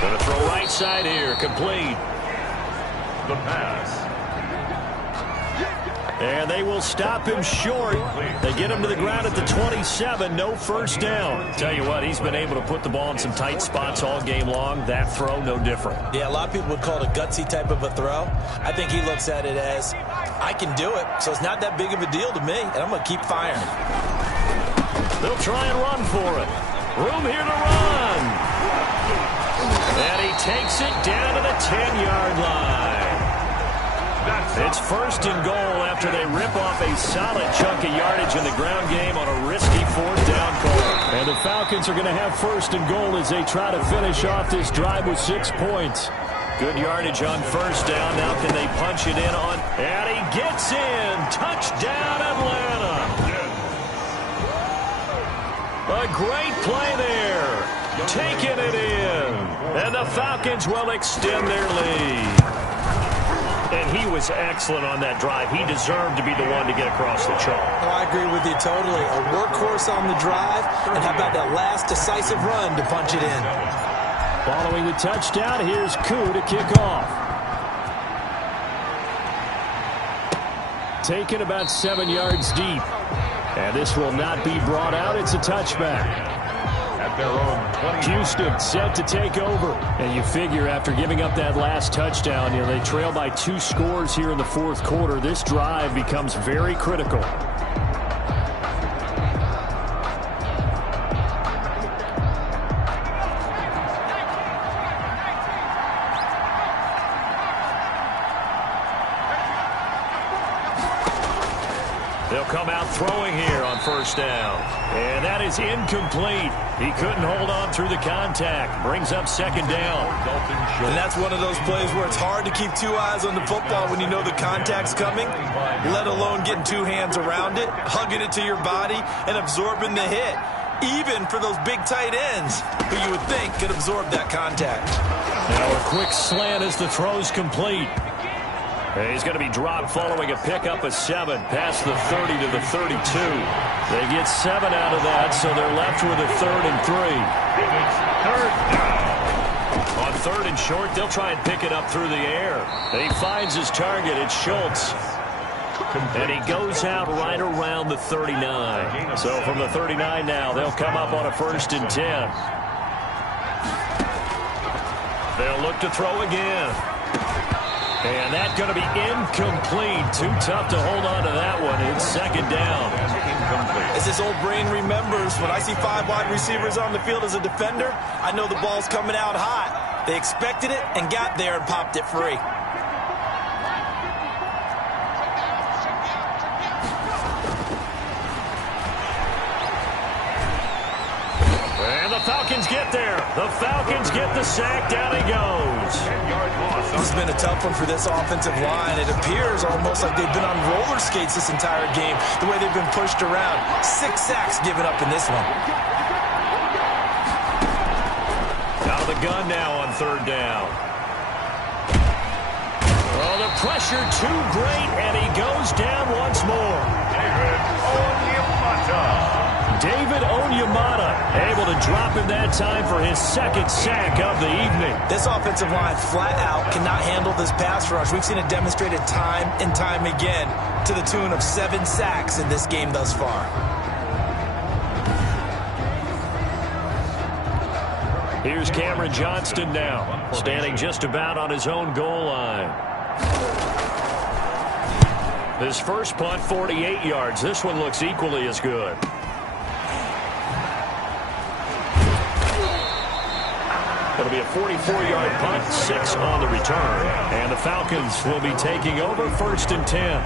Going to throw right side here. Complete. The pass. And they will stop him short. They get him to the ground at the 27. No first down. Tell you what, he's been able to put the ball in some tight spots all game long. That throw, no different. Yeah, a lot of people would call it a gutsy type of a throw. I think he looks at it as, I can do it, so it's not that big of a deal to me, and I'm going to keep firing. They'll try and run for it. Room here to run. And he takes it down to the 10-yard line. It's first and goal after they rip off a solid chunk of yardage in the ground game on a risky fourth down call. And the Falcons are going to have first and goal as they try to finish off this drive with 6 points. Good yardage on first down. Now can they punch it in on... And he gets in. Touchdown, Atlanta. A great play there. Taking it in. And the Falcons will extend their lead. And he was excellent on that drive. He deserved to be the one to get across the chalk. Oh, I agree with you totally. A workhorse on the drive. And how about that last decisive run to punch it in? Following the touchdown, here's Koo to kick off. Taken about 7 yards deep. And this will not be brought out. It's a touchback. At their own 20. Houston set to take over. And you figure after giving up that last touchdown, they trail by 2 scores here in the fourth quarter. This drive becomes very critical. They'll come out throwing here on first down. And that is incomplete. He couldn't hold on through the contact. Brings up second down. And that's one of those plays where it's hard to keep 2 eyes on the football when you know the contact's coming, let alone getting 2 hands around it, hugging it to your body, and absorbing the hit. Even for those big tight ends who you would think could absorb that contact. Now a quick slant as the throw's complete. He's going to be dropped following a pickup of 7 past the 30 to the 32. They get 7 out of that, so they're left with a 3rd and 3. Third down. On 3rd and short, they'll try and pick it up through the air. And he finds his target. It's Schultz. And he goes out right around the 39. So from the 39 now, they'll come up on a 1st and 10. They'll look to throw again. And that's going to be incomplete. Too tough to hold on to that one. It's second down. As this old brain remembers, when I see 5 wide receivers on the field as a defender, I know the ball's coming out hot. They expected it and got there and popped it free. And the Falcons get there. The Falcons get the sack. Down he goes. This has been a tough one for this offensive line. It appears almost like they've been on roller skates this entire game, the way they've been pushed around. 6 sacks given up in this one. Out of the gun now on 3rd down. Oh, the pressure too great, and he goes down once more. David Onyemata able to drop him that time for his 2nd sack of the evening. This offensive line flat out cannot handle this pass rush. We've seen it demonstrated time and time again to the tune of 7 sacks in this game thus far. Here's Cameron Johnston now, standing just about on his own goal line. His first punt, 48 yards. This one looks equally as good. It'll be a 44-yard punt, 6 on the return. And the Falcons will be taking over 1st and 10.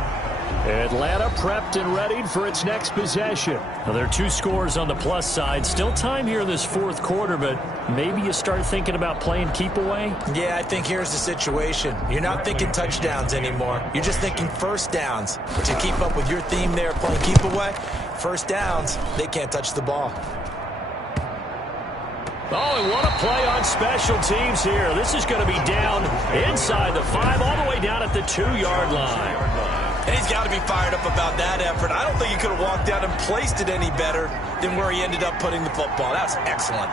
Atlanta prepped and readied for its next possession. Now, there are 2 scores on the plus side. Still time here in this fourth quarter, but maybe you start thinking about playing keep away? Yeah, I think here's the situation. You're not thinking touchdowns anymore. You're just thinking first downs. To keep up with your theme there, playing keep away, first downs, they can't touch the ball. Oh, and what a play on special teams here. This is going to be down inside the 5, all the way down at the 2-yard line. And he's got to be fired up about that effort. I don't think he could have walked out and placed it any better than where he ended up putting the football. That's excellent.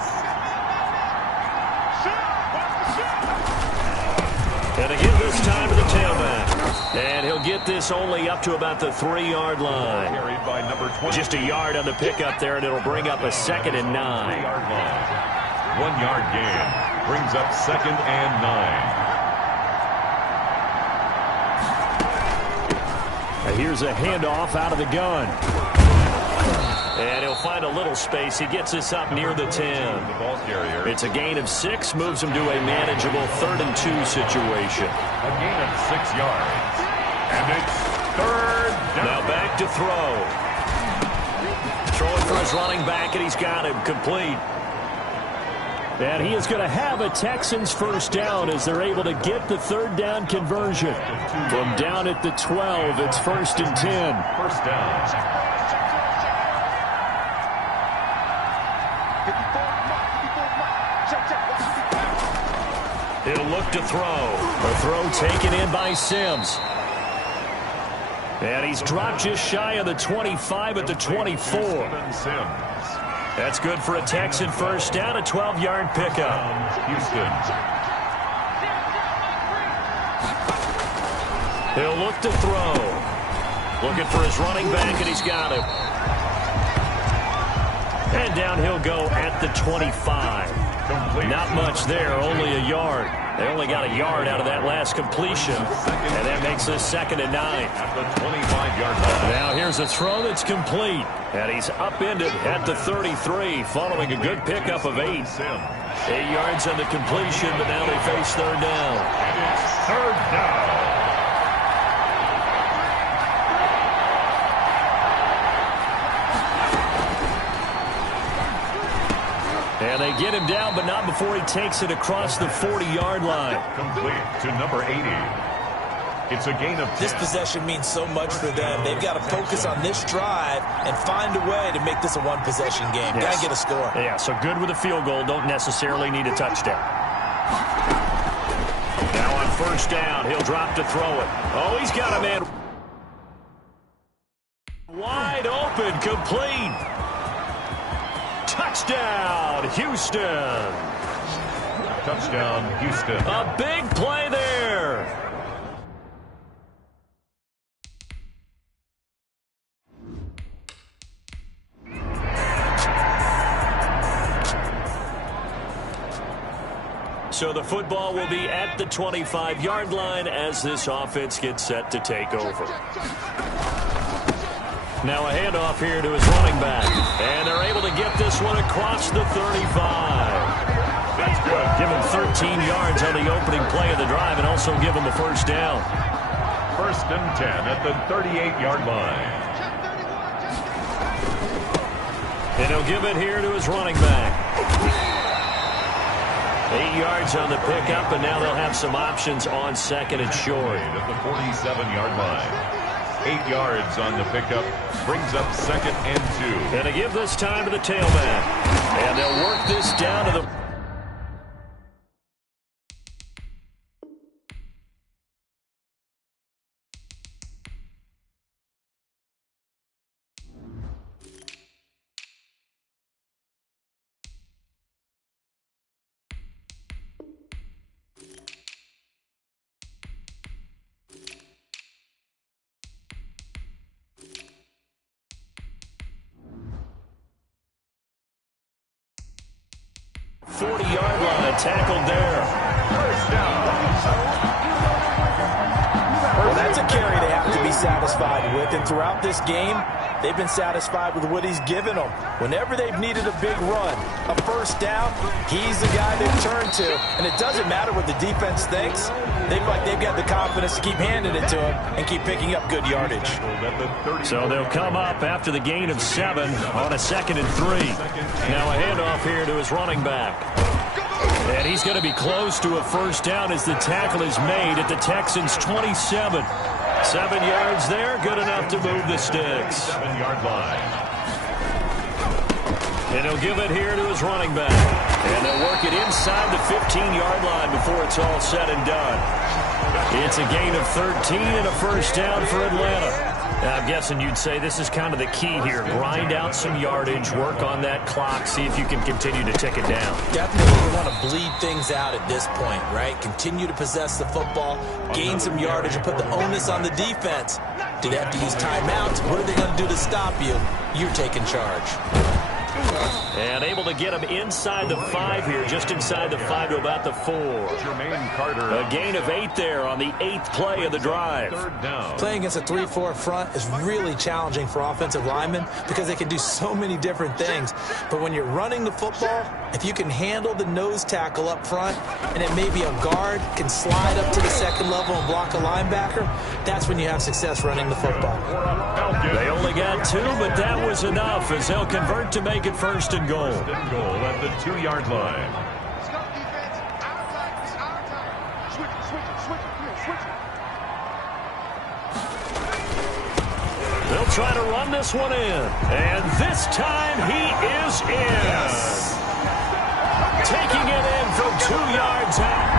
And again this time to the tailback. And he'll they'll get this only up to about the 3-yard line. Carried by number 20. Just a yard on the pickup there, and it'll bring up a 2nd and 9. 3-yard line. 1-yard gain brings up 2nd and 9. Here's a handoff out of the gun. And he'll find a little space. He gets this up near the 10. The ball carrier. It's a gain of 6, moves him to a manageable 3rd and 2 situation. A gain of 6 yards. And it's 3rd down. Now back to throw. Throwing for his running back, and he's got him complete. And he is going to have a Texans first down as they're able to get the 3rd down conversion. From down at the 12, it's 1st and 10. First down. He'll look to throw. A throw taken in by Sims. And he's dropped just shy of the 25 at the 24. That's good for a Texan first down, a 12-yard pickup. Houston. He'll look to throw. Looking for his running back, and he's got him. And down he'll go at the 25. Not much there, only a yard. They only got a yard out of that last completion, and that makes this 2nd and 9. At the 25-yard line. Now here's a throw that's complete, and he's upended at the 33, following a good pickup of 8. 8 yards on the completion, but now they face 3rd down. And it's 3rd down. And they get him down, but not before he takes it across the 40-yard line. Complete to number 80. It's a gain of 10. This possession means so much for them. They've got to focus on this drive and find a way to make this a one-possession game. Yes. Got to get a score. Yeah, so good with a field goal. Don't necessarily need a touchdown. Now on first down, he'll drop to throw it. Oh, he's got a man wide open, complete. Touchdown, Houston. Touchdown, Houston. A big play there. So the football will be at the 25-yard line as this offense gets set to take over. Now a handoff here to his running back. And they're able to get this one across the 35. That's good. Give him 13 yards on the opening play of the drive and also give him a first down. 1st and 10 at the 38-yard line. And he'll give it here to his running back. 8 yards on the pickup, and now they'll have some options on 2nd and short. At the 47-yard line. 8 yards on the pickup. Brings up 2nd and 2. And to give this time to the tailback. And they'll work this down to the... Tackled there. First down. Well, that's a carry they have to be satisfied with. And throughout this game, they've been satisfied with what he's given them. Whenever they've needed a big run, a first down, he's the guy they've turned to. And it doesn't matter what the defense thinks. They've got the confidence to keep handing it to him and keep picking up good yardage. So they'll come up after the gain of 7 on a 2nd and 3. Now a handoff here to his running back. And he's going to be close to a first down as the tackle is made at the Texans' 27. 7 yards there, good enough to move the sticks. 7-yard line. And he'll give it here to his running back. And they'll work it inside the 15-yard line before it's all said and done. It's a gain of 13 and a first down for Atlanta. I'm guessing you'd say this is kind of the key here. Grind out some yardage, work on that clock, see if you can continue to tick it down. Definitely you want to bleed things out at this point, right? Continue to possess the football, gain some yardage, and put the onus on the defense. Do they have to use timeouts? What are they going to do to stop you? You're taking charge. And able to get him inside the 5 here, just inside the 5 to about the 4. A gain of 8 there on the 8th play of the drive. Playing against a 3-4 front is really challenging for offensive linemen because they can do so many different things. But when you're running the football, if you can handle the nose tackle up front and it may be a guard can slide up to the second level and block a linebacker, that's when you have success running the football. They only got 2, but that was enough as they'll convert to make it 1st and goal. At the 2-yard line. They'll try to run this one in. And this time he is in. Yes. Taking it in from 2 yards out.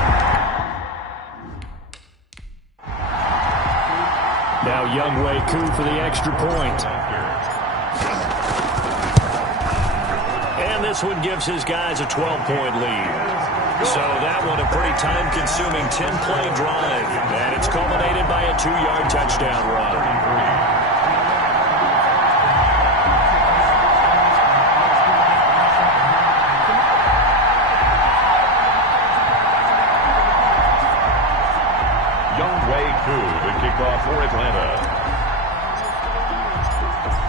Now Younghoe Koo for the extra point. And this one gives his guys a 12-point lead. So that one a pretty time-consuming 10-play drive. And it's culminated by a 2-yard touchdown run. Kickoff for Atlanta.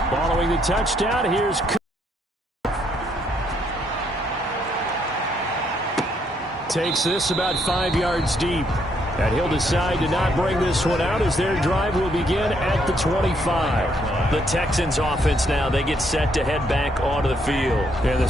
Following the touchdown, here's Koo. Takes this about 5 yards deep. And he'll decide to not bring this one out as their drive will begin at the 25. The Texans offense now, they get set to head back onto the field. And the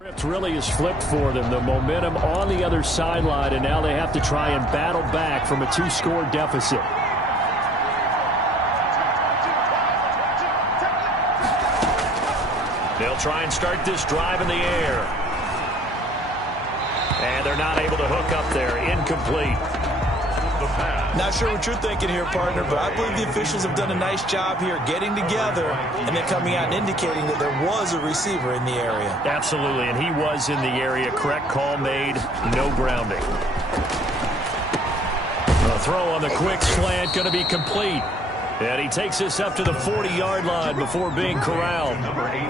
It really has flipped for them. The momentum on the other sideline, and now they have to try and battle back from a 2-score deficit. They'll try and start this drive in the air. And they're not able to hook up there. Incomplete. Not sure what you're thinking here, partner, but I believe the officials have done a nice job here getting together and then coming out and indicating that there was a receiver in the area. Absolutely, and he was in the area. Correct call made. No grounding. A throw on the quick slant going to be complete. And he takes us up to the 40-yard line before being corralled.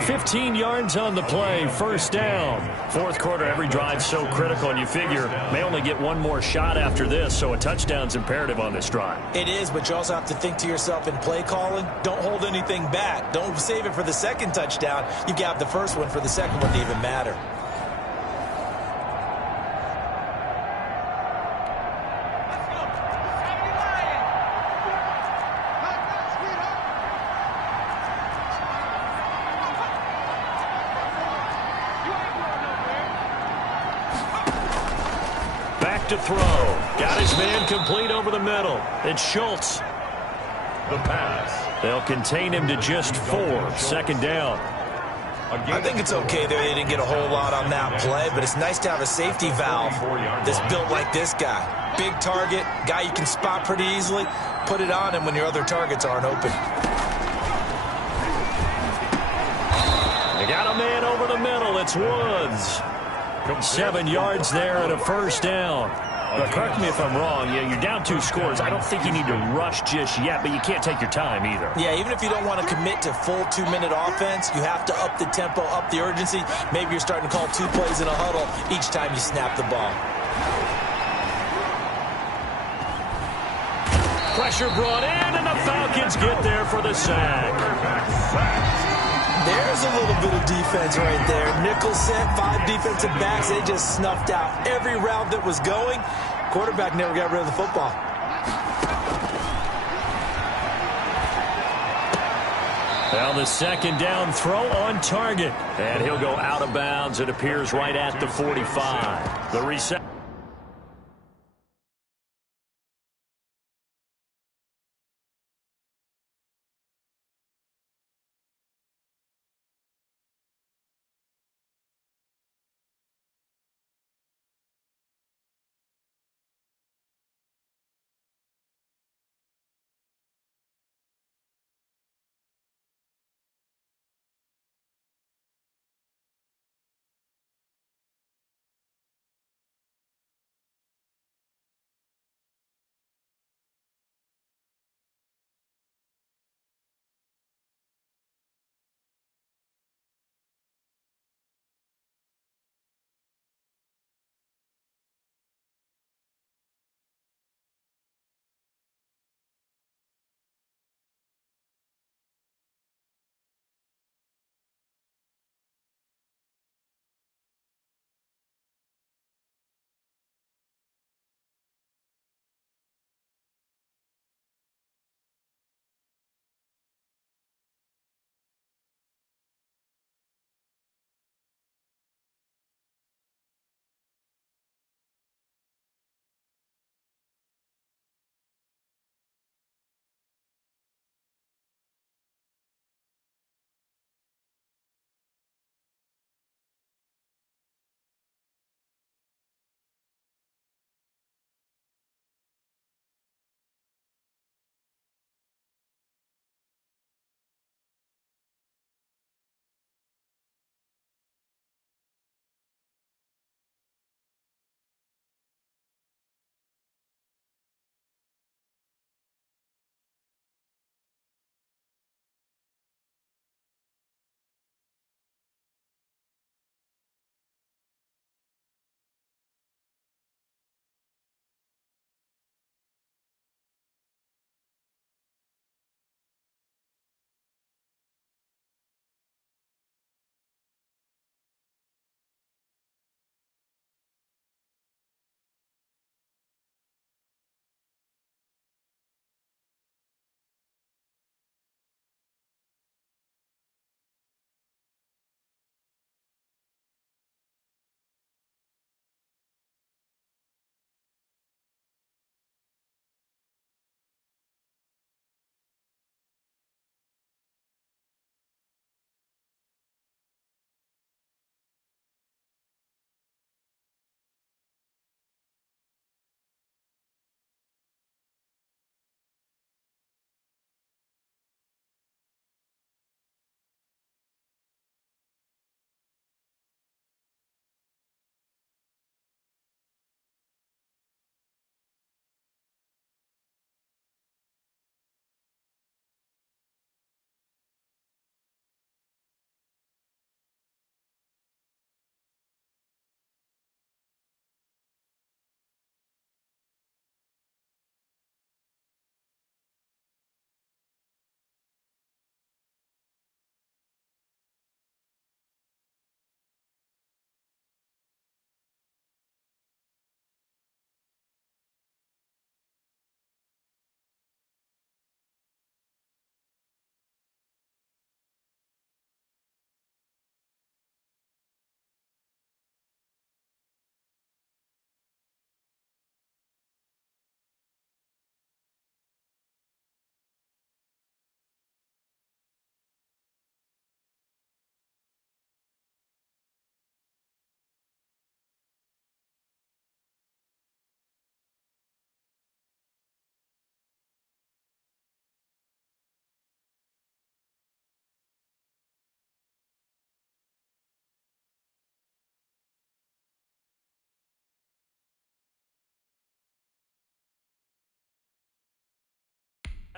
15 yards on the play, first down. Fourth quarter, every drive so critical, and you figure may only get one more shot after this, so a touchdown's imperative on this drive. It is, but you also have to think to yourself in play calling, don't hold anything back. Don't save it for the second touchdown. You got the first one for the second one to even matter. To throw. Got his man complete over the middle. It's Schultz. The pass. They'll contain him to just 4. Second down. I think it's okay that they didn't get a whole lot on that play, but it's nice to have a safety valve that's built like this guy. Big target, guy you can spot pretty easily. Put it on him when your other targets aren't open. They got a man over the middle. It's Woods. 7 yards there and a first down. But correct me if I'm wrong. Yeah, you're down 2 scores. I don't think you need to rush just yet, but you can't take your time either. Yeah, even if you don't want to commit to full 2-minute offense, you have to up the tempo, up the urgency. Maybe you're starting to call 2 plays in a huddle each time you snap the ball. Pressure brought in, and the Falcons get there for the sack. There's a little bit of defense right there. Nickel set, 5 defensive backs. They just snuffed out every route that was going. Quarterback never got rid of the football. Well, the second down throw on target. And he'll go out of bounds. It appears right at the 45. The reset.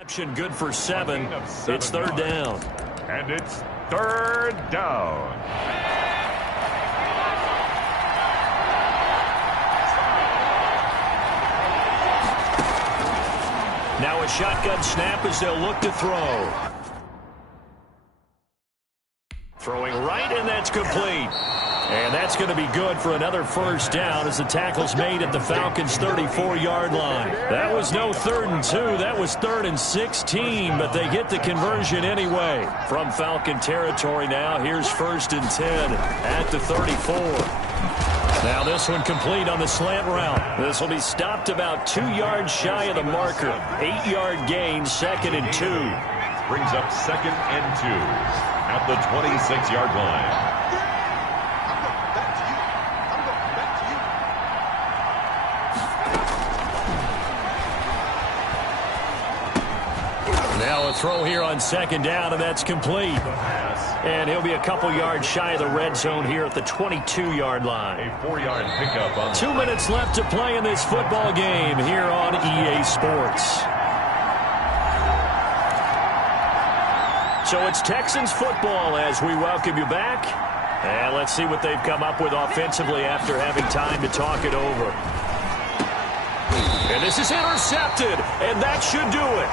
Good for 7. It's 3rd down. And it's 3rd down. Now a shotgun snap as they'll look to throw. Throwing right, and that's complete. And that's going to be good for another 1st down as the tackle's made at the Falcons' 34-yard line. That was no 3rd and 2. That was 3rd and 16, but they get the conversion anyway. From Falcon territory now, here's 1st and 10 at the 34. Now this one complete on the slant route. This will be stopped about 2 yards shy of the marker. 8-yard gain, 2nd and 2. Brings up 2nd and 2 at the 26-yard line. Now a throw here on 2nd down, and that's complete. And he'll be a couple yards shy of the red zone here at the 22-yard line. A 4-yard pickup on 2 minutes left to play in this football game here on EA Sports. So it's Texans football as we welcome you back. And let's see what they've come up with offensively after having time to talk it over. And this is intercepted, and that should do it.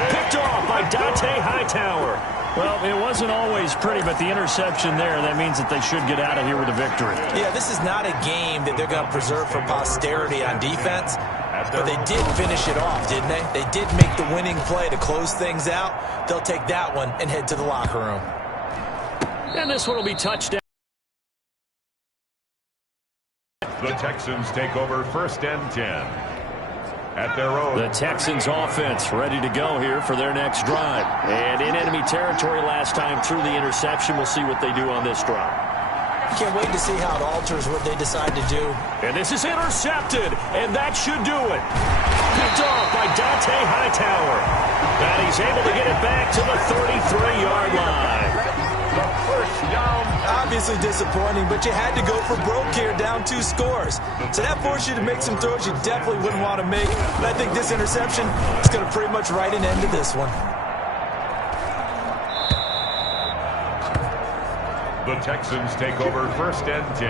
Picked off by Dante Hightower. Well, it wasn't always pretty, but the interception there, that means that they should get out of here with a victory. Yeah, this is not a game that they're going to preserve for posterity on defense, but they did finish it off, didn't they? They did make the winning play to close things out. They'll take that one and head to the locker room. And this one will be touchdown. The Texans take over 1st and 10. At their own. The Texans offense ready to go here for their next drive. And in enemy territory last time through the interception. We'll see what they do on this drive. Can't wait to see how it alters what they decide to do. And this is intercepted, and that should do it. Picked off by Dante Hightower. And he's able to get it back to the 33-yard line. The 1st down. Obviously disappointing, but you had to go for broke here, down 2 scores. So that forced you to make some throws you definitely wouldn't want to make. And I think this interception is going to pretty much write an end to this one. The Texans take over 1st and 10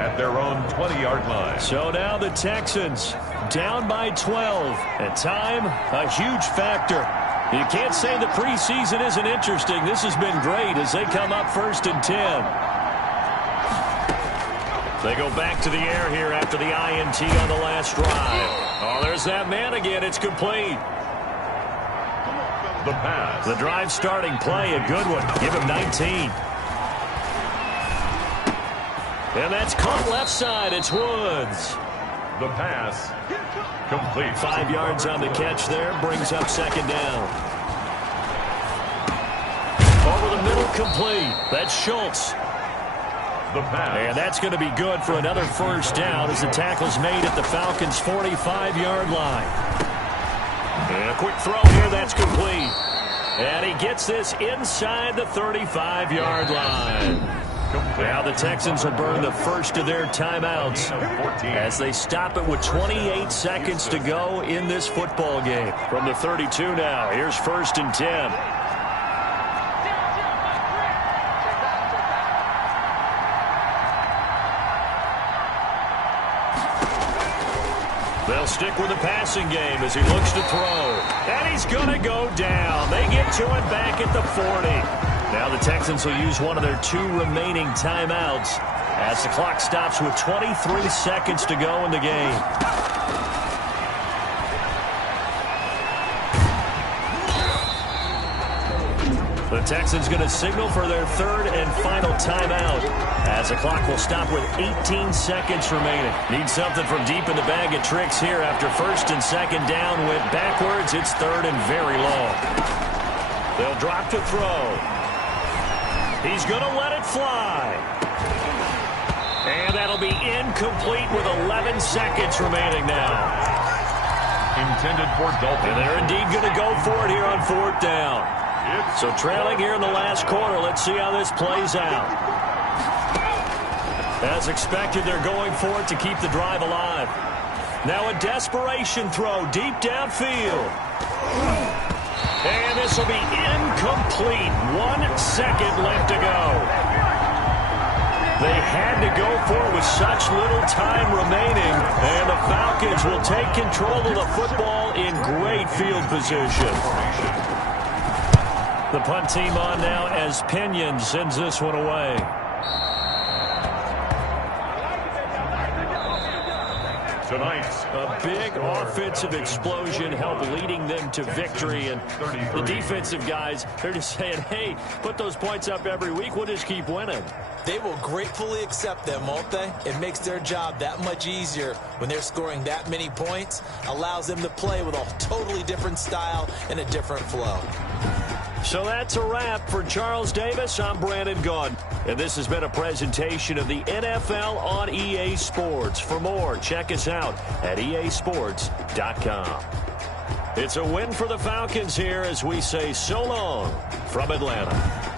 at their own 20-yard line. So now the Texans down by 12. At time, a huge factor. You can't say the preseason isn't interesting. This has been great as they come up 1st and 10. They go back to the air here after the INT on the last drive. Oh, there's that man again. It's complete. The pass. The drive starting play, a good one. Give him 19. And that's caught left side. It's Woods. The pass. Complete. 5 yards on the catch there. Brings up 2nd down. Over the middle, complete. That's Schultz. The pass. And that's going to be good for another 1st down as the tackle's made at the Falcons' 45-yard line. And a quick throw here. That's complete. And he gets this inside the 35-yard line. Now the Texans will burn the first of their timeouts as they stop it with 28 seconds to go in this football game. From the 32 now, here's 1st and 10. They'll stick with the passing game as he looks to throw. And he's going to go down. They get to it back at the 40. Now the Texans will use one of their 2 remaining timeouts as the clock stops with 23 seconds to go in the game. The Texans going to signal for their 3rd and final timeout as the clock will stop with 18 seconds remaining. Need something from deep in the bag of tricks here after 1st and 2nd down went backwards. It's 3rd and very long. They'll drop to throw. He's going to let it fly. And that'll be incomplete with 11 seconds remaining now. Intended for Dalton. And they're indeed going to go for it here on 4th down. So trailing here in the last quarter. Let's see how this plays out. As expected, they're going for it to keep the drive alive. Now a desperation throw deep downfield. And this will be incomplete. 1 second left to go. They had to go for it with such little time remaining. And the Falcons will take control of the football in great field position. The punt team on now as Pinion sends this one away. Tonight's a big offensive explosion helped leading them to victory. And the defensive guys, they're just saying, hey, put those points up every week. We'll just keep winning. They will gratefully accept them, won't they? It makes their job that much easier when they're scoring that many points. Allows them to play with a totally different style and a different flow. So that's a wrap for Charles Davis. I'm Brandon Gaudin. And this has been a presentation of the NFL on EA Sports. For more, check us out at easports.com. It's a win for the Falcons here as we say so long from Atlanta.